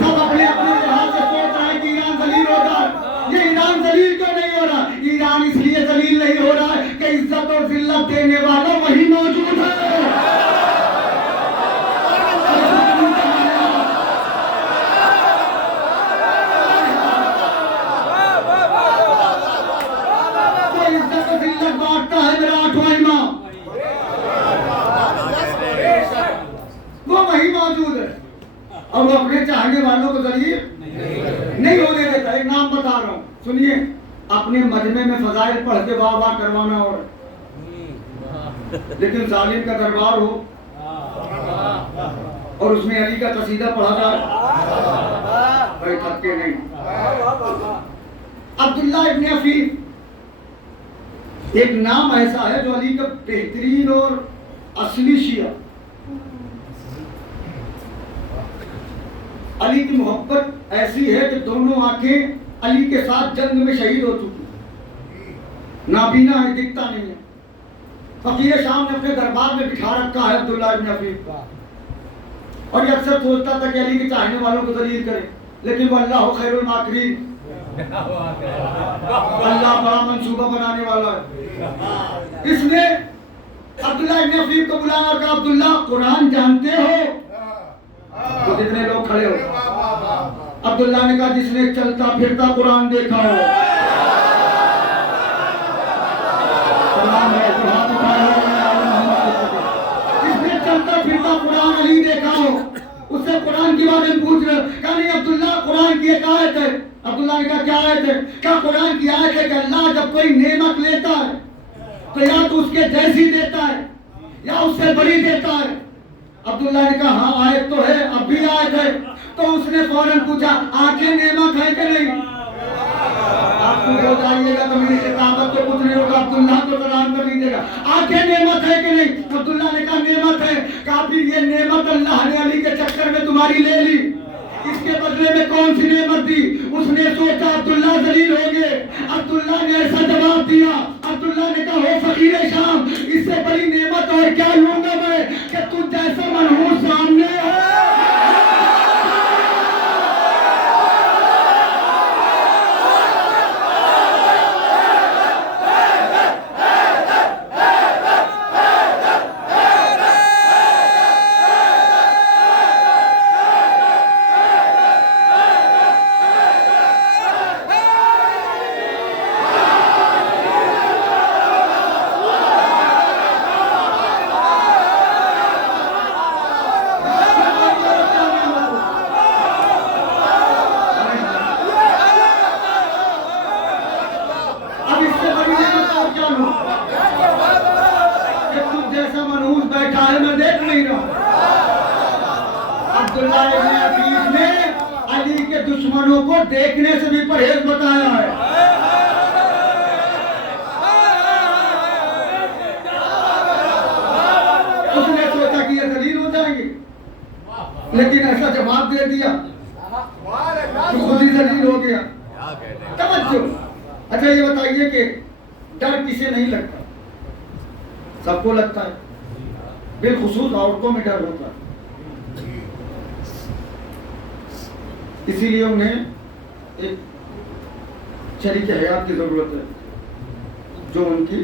सब अपने अपने लिहाज से सोच रहे हैं कि ईरान जलील हो जाए। ये ईरान जलील क्यों नहीं हो रहा? ईरान इसलिए जलील नहीं हो रहा है कि इज्जत और जिल्लत देने वाला वही मौजूद है। बांटता है मेरा 8वां इमाम, वो वही मौजूद है और वो अपने चाहने वालों को जलील नहीं होने देता। एक नाम बता रहा हूँ, सुनिए। अपने मजमे में फजाइल पढ़ के वाह वाह करवाना, और लेकिन जालिम का दरबार हो और उसमें अली का कसीदा पढ़ा जाए, भाई थके नहीं। अब्दुल्ला इब्न अफीफ एक नाम ऐसा है जो अली का बेहतरीन और असली शिया। अली की मोहब्बत ऐसी है कि दोनों आंखें अली के साथ जंग में शहीद हो चुकी, नाबीना है, दिखता नहीं है। फकीर शाम ने अपने दरबार में बिठा रखा है अब्दुल्ला इब्न अफीफ का, और ये अक्सर सोचता था कि अली के चाहने वालों को दलील करे, लेकिन वो अल्लाह खैरुल माकिरीन, अल्लाह बड़ा मंसूबा बनाने वाला है। इसने अब्दुल्ला इब्न अफीफ को बुलाया और कहा अब्दुल्ला कुरान जानते हो? तो जितने लोग खड़े हो, अब्दुल्ला ने कहा जिसने चलता फिरता कुरान देखा हो। जिसने चलता फिरता कुरान अली देखा हो, उससे कुरान की बातें पूछ रहे। कहा नहीं अब्दुल्ला, कुरान की एक आयत है। अब्दुल्ला ने कहा क्या आयत है? क्या कुरान की आयत है कि अल्लाह जब कोई नेमत लेता है तो या तो उसके जैसी देता है या उससे बड़ी देता है। अब्दुल्ला ने कहा हाँ आयत तो है, अब भी आयत है। तो उसने फौरन पूछा आंखें नेमत है कि नहीं? आप खुद हो जाइएगा तो मेरी शताबत तो कुछ नहीं होगा, अब्दुल्ला को सलाम कर लीजिएगा। आंखें नेमत है कि नहीं? अब्दुल्ला ने कहा नेमत है। कहा फिर ये नेमत अल्लाह ने अली के चक्कर में तुम्हारी ले ली, इसके बदले में कौन सी नेमत दी? उसने सोचा अब्दुल्ला जलील हो गए। अब्दुल्ला ने ऐसा जवाब दिया, अब्दुल्ला ने कहा हो फकीर शाम, इससे बड़ी नेमत और क्या लूंगा मैं कि तू जैसा मनहूस सामने हो। अब्दुल्ला इब्न अकील ने अली के दुश्मनों को देखने से भी परहेज बताया है। उसने सोचा कि ये जलील हो जाएंगे, लेकिन ऐसा जवाब दे दिया कि खुद ही जलील हो गया। तवज्जो। अच्छा ये बताइए कि डर किसे नहीं लगता? सबको लगता है, बिलखुसूस औरतों में डर होता है। इसीलिए उन्हें एक शरीक हयात की जरूरत है जो उनकी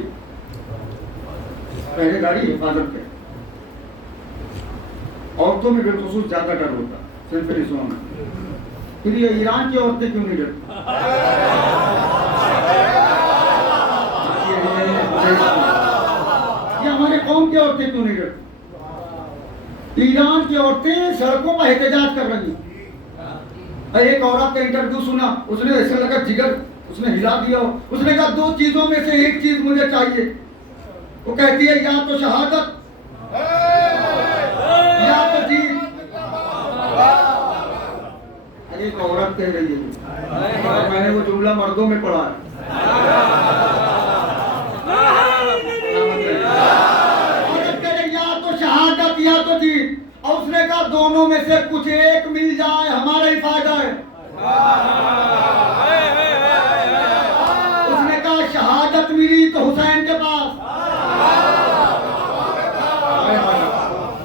पहरेदारी हिफाजत करे। औरतों में बिलखुसूस ज्यादा डर होता है सिर्फ इस्लाम में। फिर ये ईरान की औरतें क्यों नहीं डरती? ये हमारे कौम की औरतें क्यों नहीं डरती? ईरान की औरतें सड़कों पर एहतजाज कर रही। एक औरत का इंटरव्यू सुना, उसने ऐसा लगा जिगर उसने हिला दिया। उसने कहा दो चीजों में से एक चीज मुझे चाहिए। वो कहती है या तो शहादत या तो जीत। एक औरत कह रही है, मैंने वो जुमला मर्दों में पढ़ा है। औरत कह रही या तो शहादत या तो जीत, और उसने कहा दोनों में से कुछ एक मिल जाए हमारा ही फायदा है। उसने कहा शहादत मिली तो हुसैन के पास,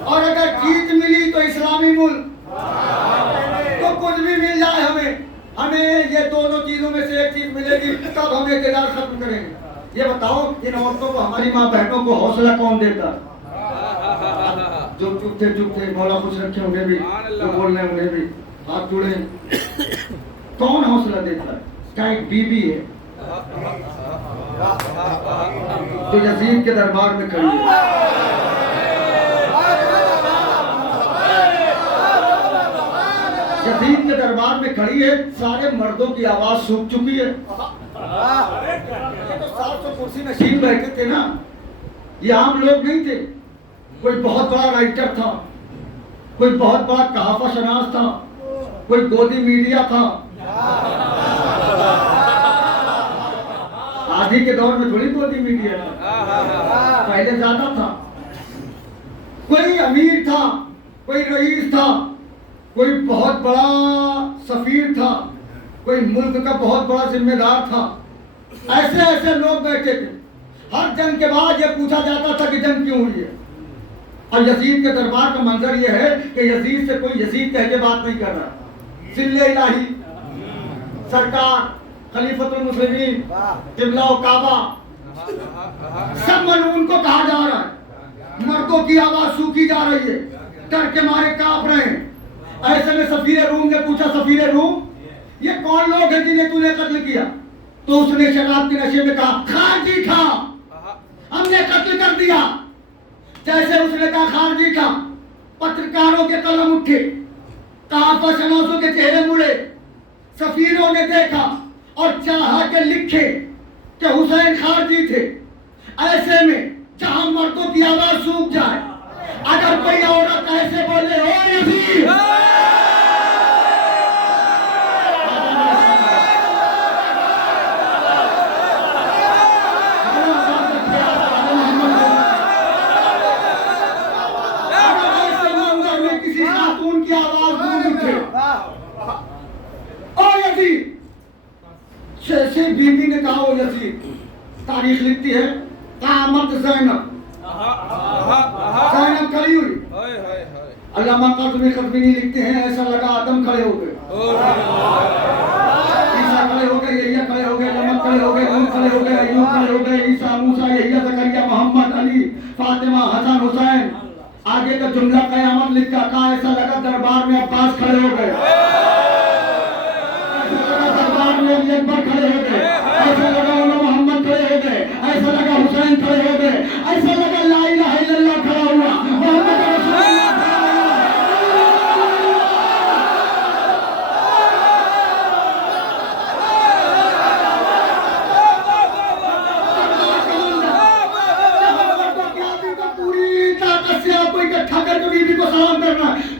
और अगर जीत मिली तो इस्लामी मुल्क। तो कुछ भी मिल जाए हमें ये दोनों चीजों में से एक चीज मिलेगी, तब हम एहतजाज खत्म करेंगे। ये बताओ इन औरतों को, हमारी माँ बहनों को हौसला कौन देता? जो चुप थे मौला खुश रखे उन्हें भी, जो बोल रहे उन्हें भी हाथ जुड़े। कौन हौसला देता है? क्या एक बीबी है जो यजीद के दरबार में खड़ी है। यजीद के दरबार में खड़ी है, सारे मर्दों की आवाज सूख चुकी है। तो 700 कुर्सी नशीन बैठे थे ना, ये आम लोग नहीं थे। कोई बहुत बड़ा राइटर था, कोई बहुत बड़ा कहाफा शनास था, कोई गोदी मीडिया था। आदि के दौर में थोड़ी गोदी मीडिया था, पहले ज्यादा था। कोई अमीर था, कोई रईस था, कोई बहुत बड़ा सफीर था, कोई मुल्क का बहुत बड़ा जिम्मेदार था। ऐसे ऐसे लोग बैठे थे। हर जंग के बाद ये पूछा जाता था कि जंग क्यों हुई है। और यजीद के दरबार का मंजर ये है कि यजीद से कोई यजीद कह के बात नहीं कर रहा। सिल्ले इलाही सरकार, खलीफतुल मुस्लिमीन, किबला व काबा, सब मलून को कहा जा रहा है। मर्दों की आवाज सूखी जा रही है, डर के मारे कांप रहे हैं। ऐसे में सफीर रूम ने पूछा, सफीर रूम ये कौन लोग हैं जिन्हें तूने कत्ल किया? तो उसने शराब के नशे में कहा खारजी था, हमने कत्ल कर दिया। जैसे उसने कहा खारजी था, पत्रकारों के कलम उठे, कहाफा शनासों के चेहरे मुड़े। सफीरों ने देखा और चाहा के लिखे कि हुसैन खारजी थे। ऐसे में जहां मर्दों की आवाज सूख जाए, अगर कोई औरत ऐसे बोले ओ यजीद, जैसे बीबी ने कहा वो यजीद, तारीख लिखती है क़यामत ज़ैनब खड़ी हुई। अल्लामा क़ज़वीनी लिखते हैं ऐसा लगा आदम खड़े हो गए, ईसा खड़े हो गए, यहिया खड़े हो गए, नमक खड़े हो गए, नूह खड़े हो गए, अय्यूब खड़े हो गए, ईसा, मूसा, यहिया, ज़करिया, मोहम्मद, अली, फातिमा, हसन, हुसैन। आगे का जुमला क़यामत लिखा, कहा ऐसा लगा दरबार में अब्बास खड़े हो गए, ऐसा लगा दरबार में अली अकबर खड़े हो गए, ऐसा लगा मोहम्मद खड़े हो गए, ऐसा लगा हुसैन खड़े हो गए, ऐसा लगा ला इलाहा इल्लल्लाह खड़ा हुआ, मोहम्मद रसूलुल्लाह।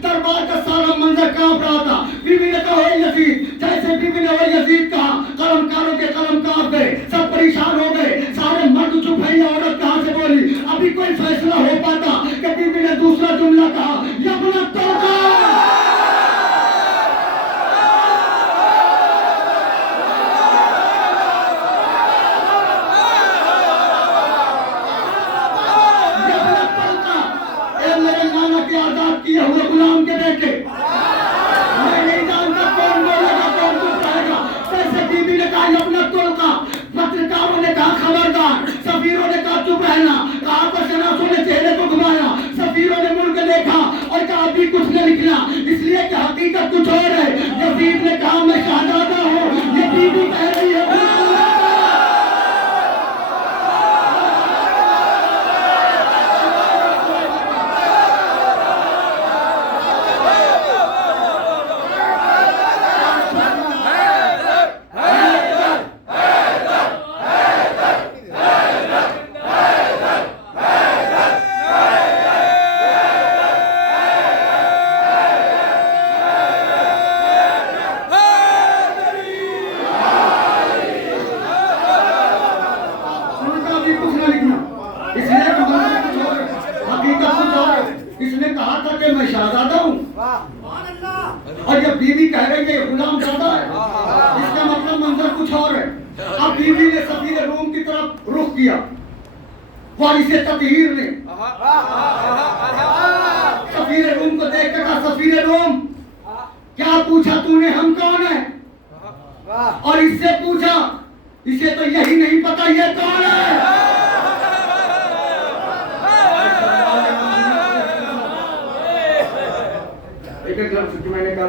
दरबार का सारा मंजर कांप रहा था। बीबी ने कहा यजीद, जैसे बीबी ने यजीद कहा, कलमकारों के कलम कांप गए, सब परेशान हो गए, सारे मर्द चुप है, औरत कहां से बोली। अभी कोई फैसला हो पाता कि बीबी ने दूसरा जुमला कहा, यबना तौबा। किए हुए गुलाम के बेटे, मैं नहीं जानता कौन बोलेगा कौन चुप रहेगा। जैसे बीबी ने कहा अपना तुलका, पत्रकारों ने कहा खबरदार, सफीरों ने कहा चुप रहना, कहा बशनासों ने चेहरे को घुमाया, सफीरों ने मुड़ के देखा और कहा अभी कुछ नहीं लिखना, इसलिए कि हकीकत कुछ और है। यजीद ने कहा मैं शहजादा हूँ, ये बीबी कह रही है इसने कहा था कि मैं शहजादा हूँ और ये बीबी कह रही है गुलाम ज़ादा है, इसका मतलब मंजर कुछ और है। अब बीबी ने सफीर रोम की तरफ रुख किया, वारिस ततहीर ने सफीर रोम को देख कर कहा सफीर रोम क्या पूछा तूने, हम कौन है? और इससे पूछा, इसे तो यही नहीं पता ये कौन है। मैंने कहा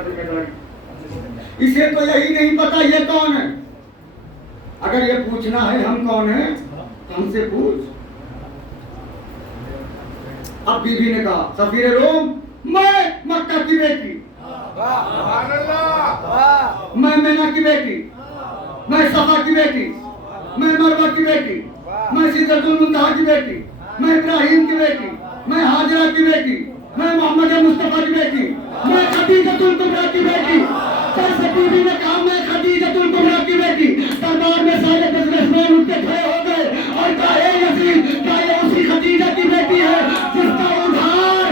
इसे तो यही नहीं पता ये कौन है। अगर ये पूछना है हम कौन है, हमसे पूछ। अब बीबी ने कहा सफीर रोम मैं मक्का की बेटी, मैं मीना की बेटी, मैं सफा की बेटी, मैं मरवा की बेटी, मैं सिदरतुल मुंतहा की बेटी, मैं इब्राहिम की बेटी, मैं हाजरा की बेटी, मैं मोहम्मद मुस्तफा की बेटी, मैं खदीजतुल कुबरा की बेटी। जैसे बीबी ने कहा मैं खदीजतुल कुबरा की बेटी, दरबार में सारे बिजनेसमैन उठके खड़े हो गए और कहा ए यजीद क्या ये उसी खदीजा की बेटी है जिसका उधार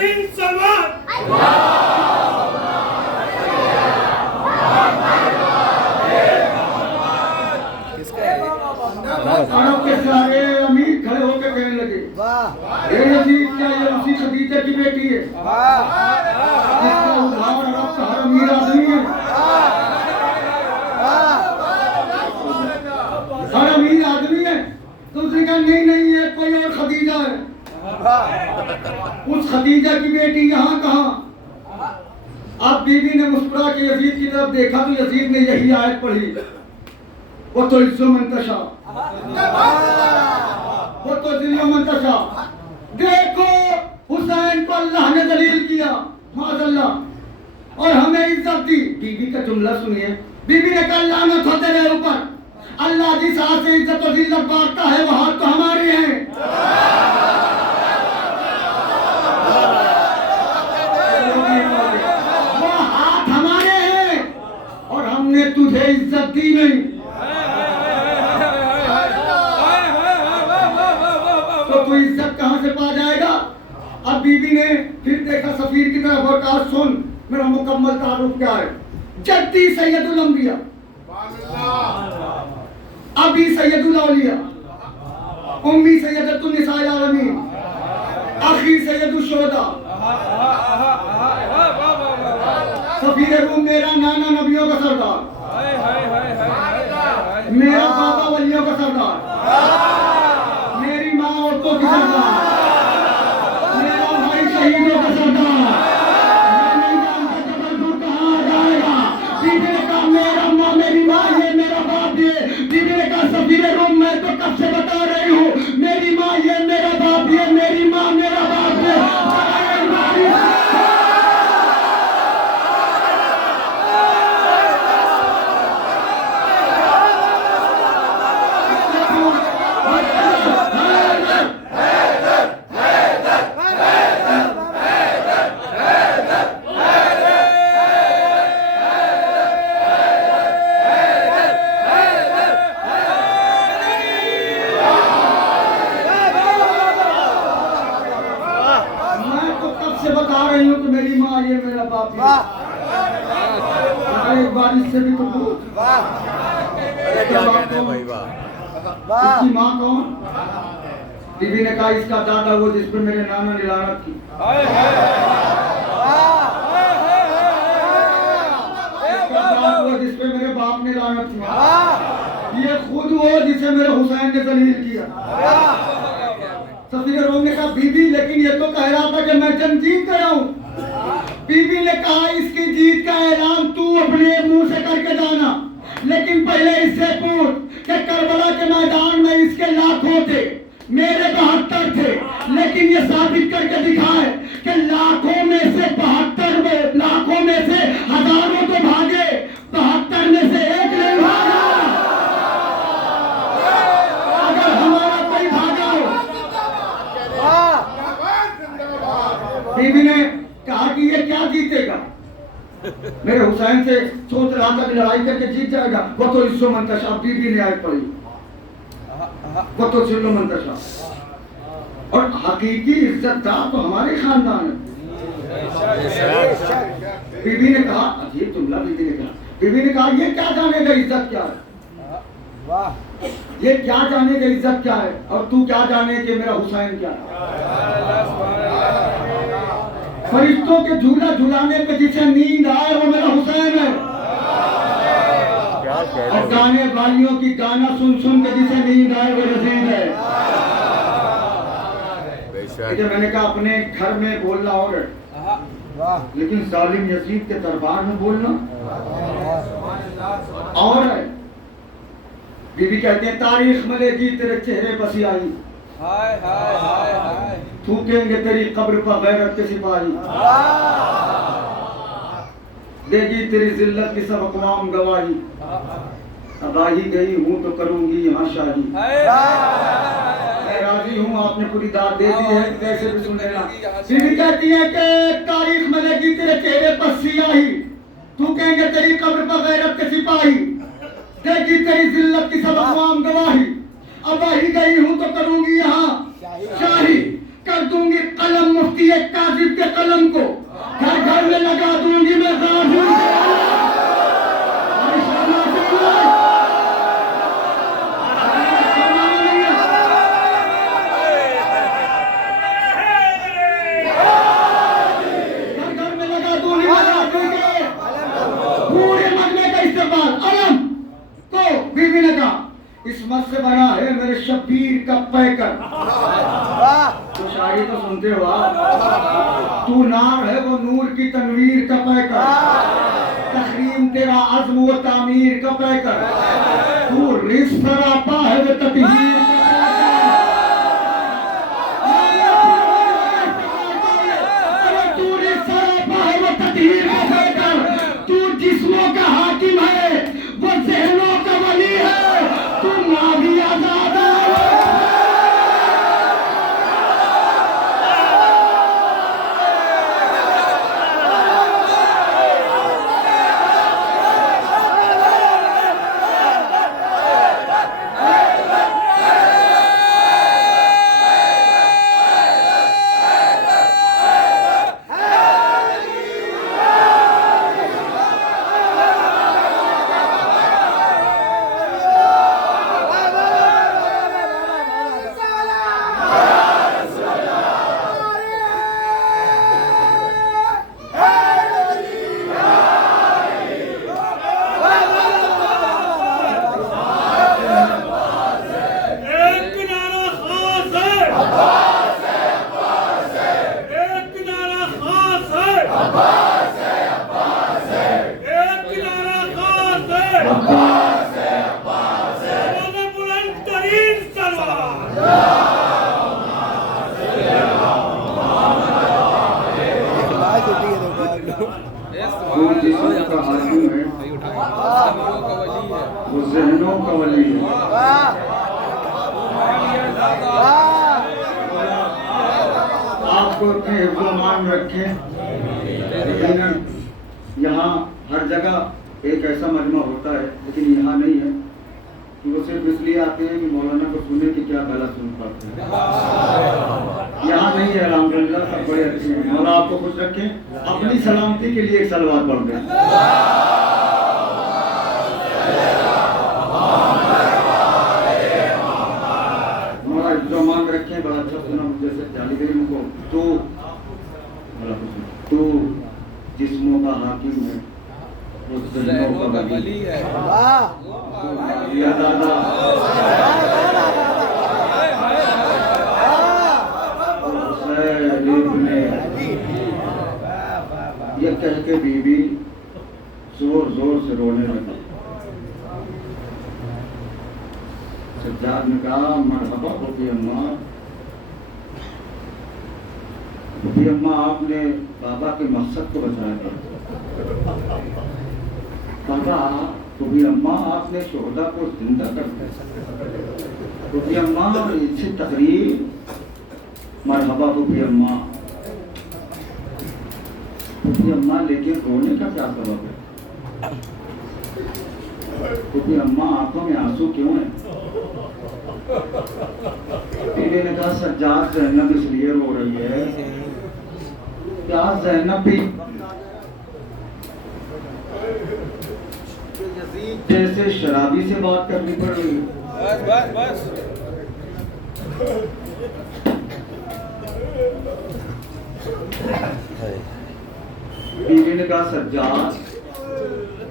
बिन सलमान। अरब के सारे अमीर खड़े होकर कहने लगे, ये यजीद क्या ये उसी खदीजा की बेटी है जिसका उद्धार अरब का हर अमीर आदमी है, हर अमीर आदमी है। तो उसने कहा नहीं नहीं ये कोई और खदीजा है। उस खदीजा की बेटी यहाँ कहाँ? अब बीबी ने मुस्कुरा के यजीद की तरफ देखा तो यजीद ने यही आयत पढ़ी, वो तो इज्जो मंतशा, वो तो जिल्लो मंतशा। देखो हुसैन को अल्लाह ने दलील किया माज़अल्लाह और हमें इज्जत दी। बीबी का जुमला सुनिए, बीबी ने कहा लानत हो तेरे ऊपर, अल्लाह जिस हाथ से इज्जत और जिल्लत बांटता है वो हाथ तो हमारे हैं। वो हाथ हमारे हैं और हमने तुझे इज्जत दी नहीं। तो तू इज्जत कहां से पा जाएगा? अब बीबी ने फिर देखा सफीर की तरफ और कहा सुन मेरा मुकम्मल तारुफ क्या है। जद्दी सैयदुल अंबिया, अबी सैयदुल औलिया, उम्मी सैयदतुन निसाइल आलमीन, अखी सैयदुल शुहदा। सफीर रूम मेरा नाना नबियों का सरदार, मेरा बाबा वलियों का सरदार, मेरी माँ औरतों की सरदार, मेरा भाई शहीदों का सरदार। मैं नहीं जानता जबलपुर कहाँ आ जाएगा। बीबी ने कहा मेरा माँ मेरी माँ ये मेरा बाप ये। बीबी ने कहा सफीर रूम मैं तो कब से बता रही हूँ मेरी माँ ये मेरा बाप ये मेरी माँ मेरा बाप ये। मेरी माँ ये मेरा बाप ये। एक बार इससे भी तो पूछ इसकी माँ कौन? बीबी ने कहा इसका दादा वो जिस पे मेरे नाना ने लानत की। इसका दादा वो जिस पे मेरे बाप ने लानत किया। ये खुद वो जिसे मेरे हुसैन ने दलील किया। सफीर रूम ने कहा बीबी लेकिन ये तो कह रहा था कि मैं जंग जीत गया हूँ। बीबी ने कहा इसकी जीत का ऐलान तू अपने मुंह से करके जाना, लेकिन पहले इससे पूछ कि करबला के मैदान में इसके लाखों थे मेरे 72 थे, लेकिन ये साबित करके दिखाए कि लाखों में से 72 में लाखों में से हजारों तो भागे 72 में से एक नहीं भागा। अगर हमारा कोई भागा हो। बीबी ने कहा कि ये क्या जीतेगा? मेरे हुसैन से सोच रहा था कि लड़ाई करके जीत जाएगा। वो तो इज्जो मंतशा, बीबी ने आयत पढ़ी, वो तो जिल्लो मंतशा। और हकीकी इज्जतदार तो हमारे खानदान है। बीबी ने कहा अजीब जुमला। बीबी ने कहा ये क्या जानेगा इज्जत क्या है? ये क्या जानेगा इज्जत क्या है? और तू क्या जाने कि मेरा हुसैन क्या है? फरिश्तों के झूला झुलाने पे जिसे नींद आए वो मेरा हुसैन है। और गाने वालियों की गाना सुन सुन के जिसे नींद आए वो यजीद है। मैंने कहा अपने घर में बोलना और है, लेकिन जालिम यजीद के दरबार में बोलना और है। बीबी कहते हैं तारीख मिलेगी तेरे चेहरे पर सियाही, थूकेंगे तेरी कब्र पर गैरत के सिपाही, देगी तेरी जिल्लत की सब अक़वाम गवाही, अब आ ही गई हूँ तो करूंगी यहाँ शाही। मैं राजी हूँ आपने पूरी दाद दे दी है, कैसे भी सुन लेना। बीबी कहती है कि तारीख मिलेगी तेरे चेहरे पर सियाही, थूकेंगे तेरी कब्र पर गैरत के सिपाही, देगी तेरी जिल्लत की सब अक़वाम गवाही, अब आ ही गई हूँ तो करूंगी यहाँ शाही, कर दूंगी कलम मुफ्ती काजिब के पैकर। तो शायरी तो सुनते हो आप। तू नार है वो नूर की तनवीर का पैकर, तकरीम तेरा अज़्म व तामीर का पैकर। तू रिज़्क़ सरापा है वो तत्हीर का पैकर। तू जिस्मों का हाकिम है वो ज़हनों का वली है। तू नाज़ी आज़ाद है। वो जिस्म का हाकिम है वो ज़हनों का वली है। आपको अपने हिफ्ज़-ओ-मान रखें। लेकिन यहाँ हर जगह एक ऐसा मजमा होता है, लेकिन यहाँ नहीं है कि वो सिर्फ इसलिए आते हैं कि मौलाना को सुने कि क्या गलत सुन पाते हैं। यहाँ नहीं है, अल्हम्दुलिल्लाह सब बड़े अच्छे हैं। मौला आपको खुश रखें। अपनी सलामती के लिए एक सलवात पढ़ दें। मौला जो मान रखें, बड़ा अच्छा सुना मुझे से तालिब को। तो जिस्मों का हाकिम है वो ज़हनों का वली है। या दादा ये कह के बीबी जोर जोर से रोने लगी। सज्जाद ने कहा मरहबा होती अम्मा, होती अम्मा आपने बाबा के मकसद को बचाया। बाबा होती अम्मा आपने शोहदा को जिंदा कर दिया। होती अम्मा इससे तकरीर मरहबा होती अम्मा। होती अम्मा लेकिन रोने का क्या सबब है? होती अम्मा आंखों में आंसू क्यों है? बीवी ने कहा सज्जाद ज़ैनब इसलिए रो रही है क्या ज़ैनब भी जैसे शराबी से बात करनी पड़ रही है। बस बीवी ने कहा सज्जाद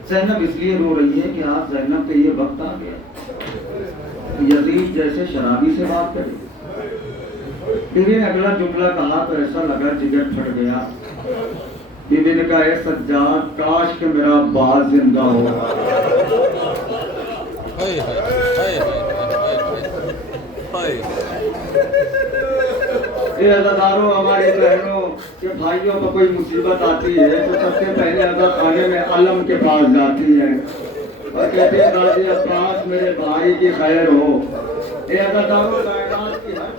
ज़ैनब इसलिए रो रही है कि आज ज़ैनब पे ये वक्त आ गया यजीद जैसे शराबी से बात करे। बीवी ने अगला जुमला कहा तो ऐसा लगा जिगर फट गया। बीवी ने कहा सज्जाद काश के मेरा बाज जिंदा हो। अज़ादारों हमारी बहनों के भाइयों को कोई मुसीबत आती है तो सबसे पहले अज़ा खाने में आलम के पास जाती है और कहते हैं गाजी अब्बास मेरे भाई की खैर हो। अज़ादारों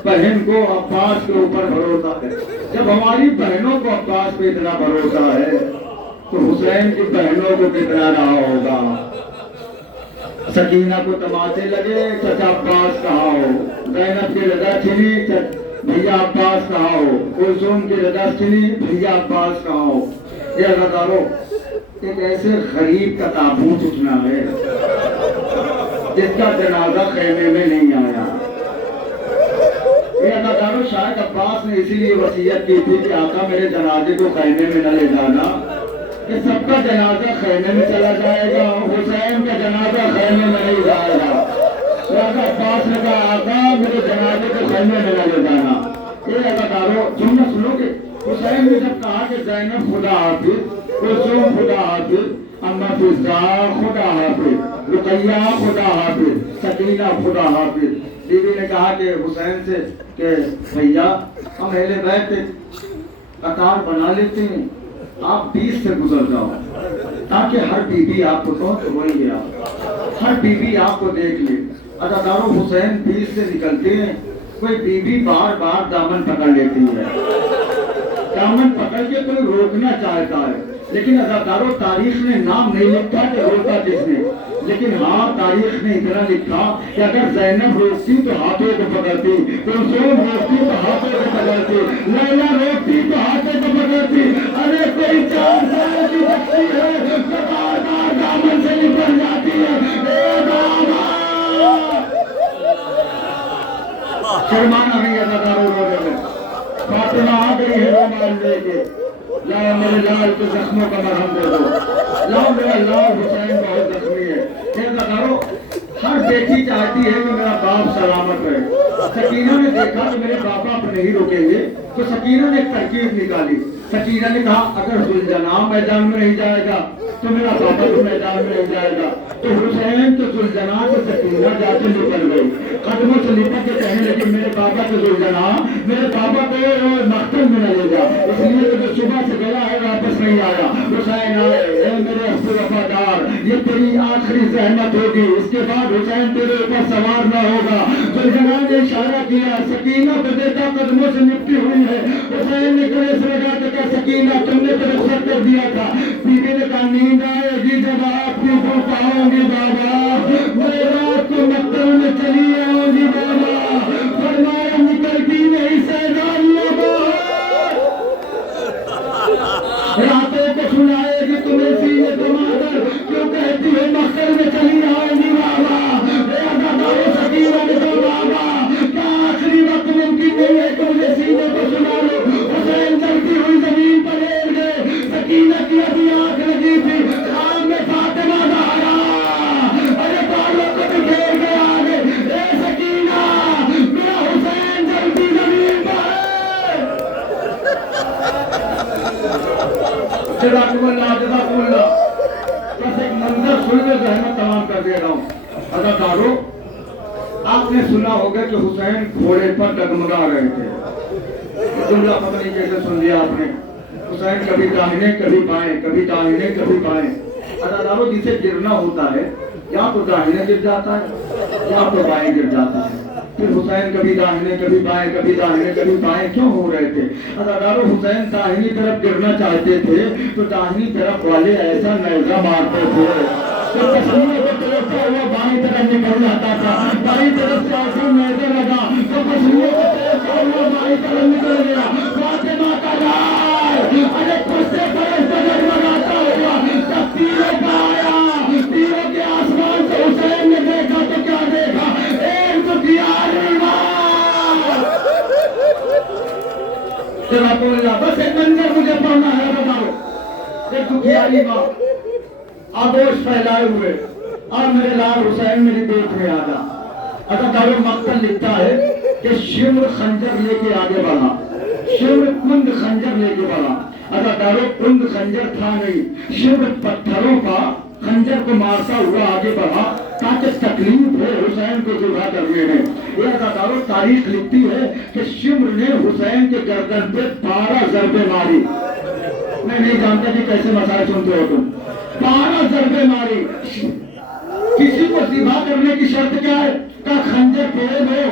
बहन को अब्बास के ऊपर भरोसा है। जब हमारी बहनों को अब्बास पे इतना भरोसा है तो हुसैन की बहनों को कितना रहा होगा। सकीना को तमाचे लगे चचा अब्बास कहा हो, ज़ैनब की रज़ा छिनी भैया अब्बास कहा हो, कुलसूम की रज़ा छिनी भैया अब्बास कहा हो। ये अज़ादारों एक ऐसे गरीब का ताबूत उठना है जिसका जनाजा खेमे में नहीं आया। ये अज़ादारों शायद अब्बास ने इसीलिए वसीयत की थी कि आका मेरे जनाजे को खेमे में न ले जाना कि सबका जनाजा खेमे में चला जाएगा, हुसैन का जनाजा खेमे में नहीं जाएगा। राजा अब्बास ने कहा आका मेरे जनाजे को खैमे में ले जाना। ये अदाकारों तुमने सुनोगे हुसैन ने जब कहा कि ज़ैनब खुदा हाफिज, कुलसूम खुदा हाफिज, अम्मा फिज़ा खुदा हाफिज, रुकैया खुदा हाफिज, सकीना खुदा हाफिज। बीवी ने कहा कि हुसैन से कि भैया हम अहले बैत कतार बना लेते हैं, आप 20 से गुजर जाओ ताकि हर बीबी आपको तो वही आप हर बीबी आपको देख ले। अदाकारों हुसैन 20 से निकलते हैं, कोई बीबी बार बार दामन पकड़ लेती है, दामन पकड़ के कोई रोकना चाहता है, लेकिन अदाकारों तारीख ने नाम नहीं लिखा कि रोका किसने, लेकिन हाँ तारीख ने इतना लिखा कि अगर ज़ैनब रोकती तो हाथों को पकड़ती, कुलसूम रोकती तो हाथों को पकड़ती, लैला रोकती तो हाथों को पकड़ती। अरे कोई 4 साल की बच्ची है तो बार बार दामन से निकल जाती है। शर्माना नहीं अदाकारों रोने में। फातिमा आ गई है रोमान लेके, लाओ मेरे लाल के जख्मों का मरहम दे दो, लाओ मेरा लाल हुसैन बहुत जख्मी है। ये अदाकारों हर बेटी चाहती है कि मेरा बाप सलामत रहे। सकीना ने देखा कि मेरे पापा अब नहीं रुकेंगे तो सकीना ने एक तरकीब निकाली। सकीना ने कहा अगर सुलझना मैदान में नहीं जाएगा तो मेरा पापा तो मैदान में नहीं जाएगा। तो हुसैन तो सुलझना से सकीना जाके निकल गई, कदमों से लिपट के कहने लगी मेरे पापा तो सुलझना मेरे पापा को मकतल में न ले जा, इसलिए तो सुबह से गया है वापस नहीं आया। हुसैन आए मेरे अफ्सर वफादार, ये तेरी आखिरी जहमत होगी, इसके बाद हुसैन तेरे ऊपर सवार न होगा। सुलझना ने इशारा किया, सकीना को देखा कदमों से निपटी हुई है। हुसैन ने गले से लगा के कहा सकीना तुमने तो रुखसत कर दिया था। बीवी ने कहा नींद आएगी जब आपकी धूप पाऊंगी बाबा, मैं रात को मक्तल में चली आऊंगी बाबा। फरमाया निकलती नहीं सैनानियों रातों को सुनाएगी तुम्हें सीने को मार, क्यों कहती है मक्तल में चली आऊंगी बाबा। सकीना ने कहा बाबा क्या आखिरी वक्त मुमकिन नहीं है कि मुझे सीने को सुना लो। हुसैन चलती हुई जमीन पर लेट गए। सकीना की अभी आंख लगी थी, आग में फातिमा ज़हरा अरे बालों को बिखेर के आ गए। ए सकीना मेरा हुसैन जलती जमीन पर है। बस एक मंजर सुन के जहमत तमाम कर दे रहा हूँ। अदाकारों आपने सुना होगा कि हुसैन घोड़े पर डगमगा रहे थे, जुमला पता नहीं कैसे सुन लिया आपने। हुसैन कभी दाहिने कभी बाएं, कभी दाहिने कभी बाएं। अदाकारों जिसे गिरना होता है या तो दाहिने गिर जाता है या तो बाएं गिर जाता है। फिर हुसैन कभी दाहिने कभी बाएं, कभी दाहिने कभी बाएं क्यों हो रहे थे? अदाकारों हुसैन दाहिनी तरफ गिरना चाहते थे तो दाहिनी तरफ वाले ऐसा नैज़ा मारते थे तो पसीने को तोड़ता हुआ बाईं तरफ निकल जाता था। बाईं तरफ से ऐसा नैज़ा लगा तो पसीने को तोड़ता हुआ बाईं तरफ निकल गया। फातिमा का लाल अरे गुस्से पर डगमगाता हुआ जब तीरों का आया, तीरों के आसमान से हुसैन ने देखा तो क्या देखा, एक दुखियारी माँ। बस एक मंजर मुझे पढ़ना है, बताओ। एक दुखियारी माँ आगोश फैलाए हुए और मेरे लाल हुसैन मेरी देख में आ जा। अदाकारों मक्तल लिखता है कि शिम्र खंजर लेके आगे बढ़ा, शिम्र कुंद खंजर लेके बढ़ा। अदाकारों कुंद खंजर था नहीं, शिम्र पत्थरों का खंजर को मारता हुआ आगे बढ़ा ताकि तकलीफ है हुसैन को जुदा करने में। यह अदाकारों तारीख लिखती है कि शिम्र ने हुसैन के गर्दन पे 12 ज़रबे मारी। मैं नहीं जानता कि कैसे मसाले सुनते हो तुम। 12 ज़रबे मारी। किसी को सीधा करने की शर्त क्या है? का खंजर फेल हो,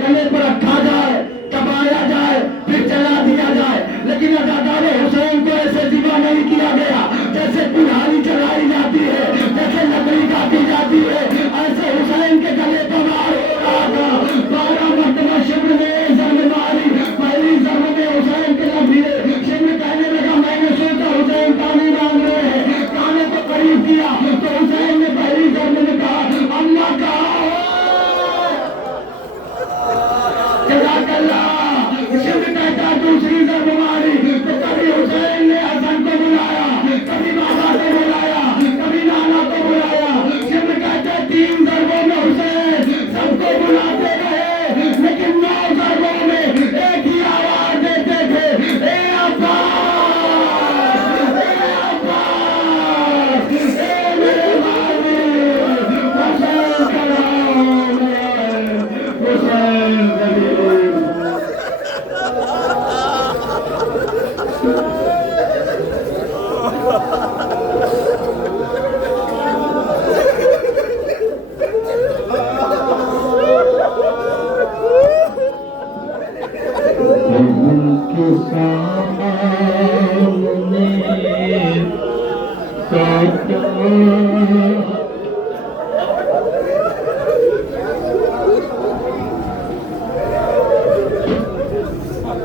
गले पर रखा जाए, दबाया जाए, फिर चला दिया जाए। लेकिन अदाकारों हुसैन को ऐसे जिबा नहीं किया गया जैसे कुल्हाड़ी चलाई जाती है, जैसे लकड़ी काटी जाती है, ऐसे हुसैन के गले पर मार हो रहा था। 12 मरतबा शिम्र ने ज़रब मारी। पहली ज़रब में हुसैन के लब गिरे। शिम्र कहने लगा मैंने सोचा हुसैन पानी मांग रहे हैं, काने को करीब किया तो हुसैन ने पहली ज़रब में कहा अल्लाह कहा अल्लाह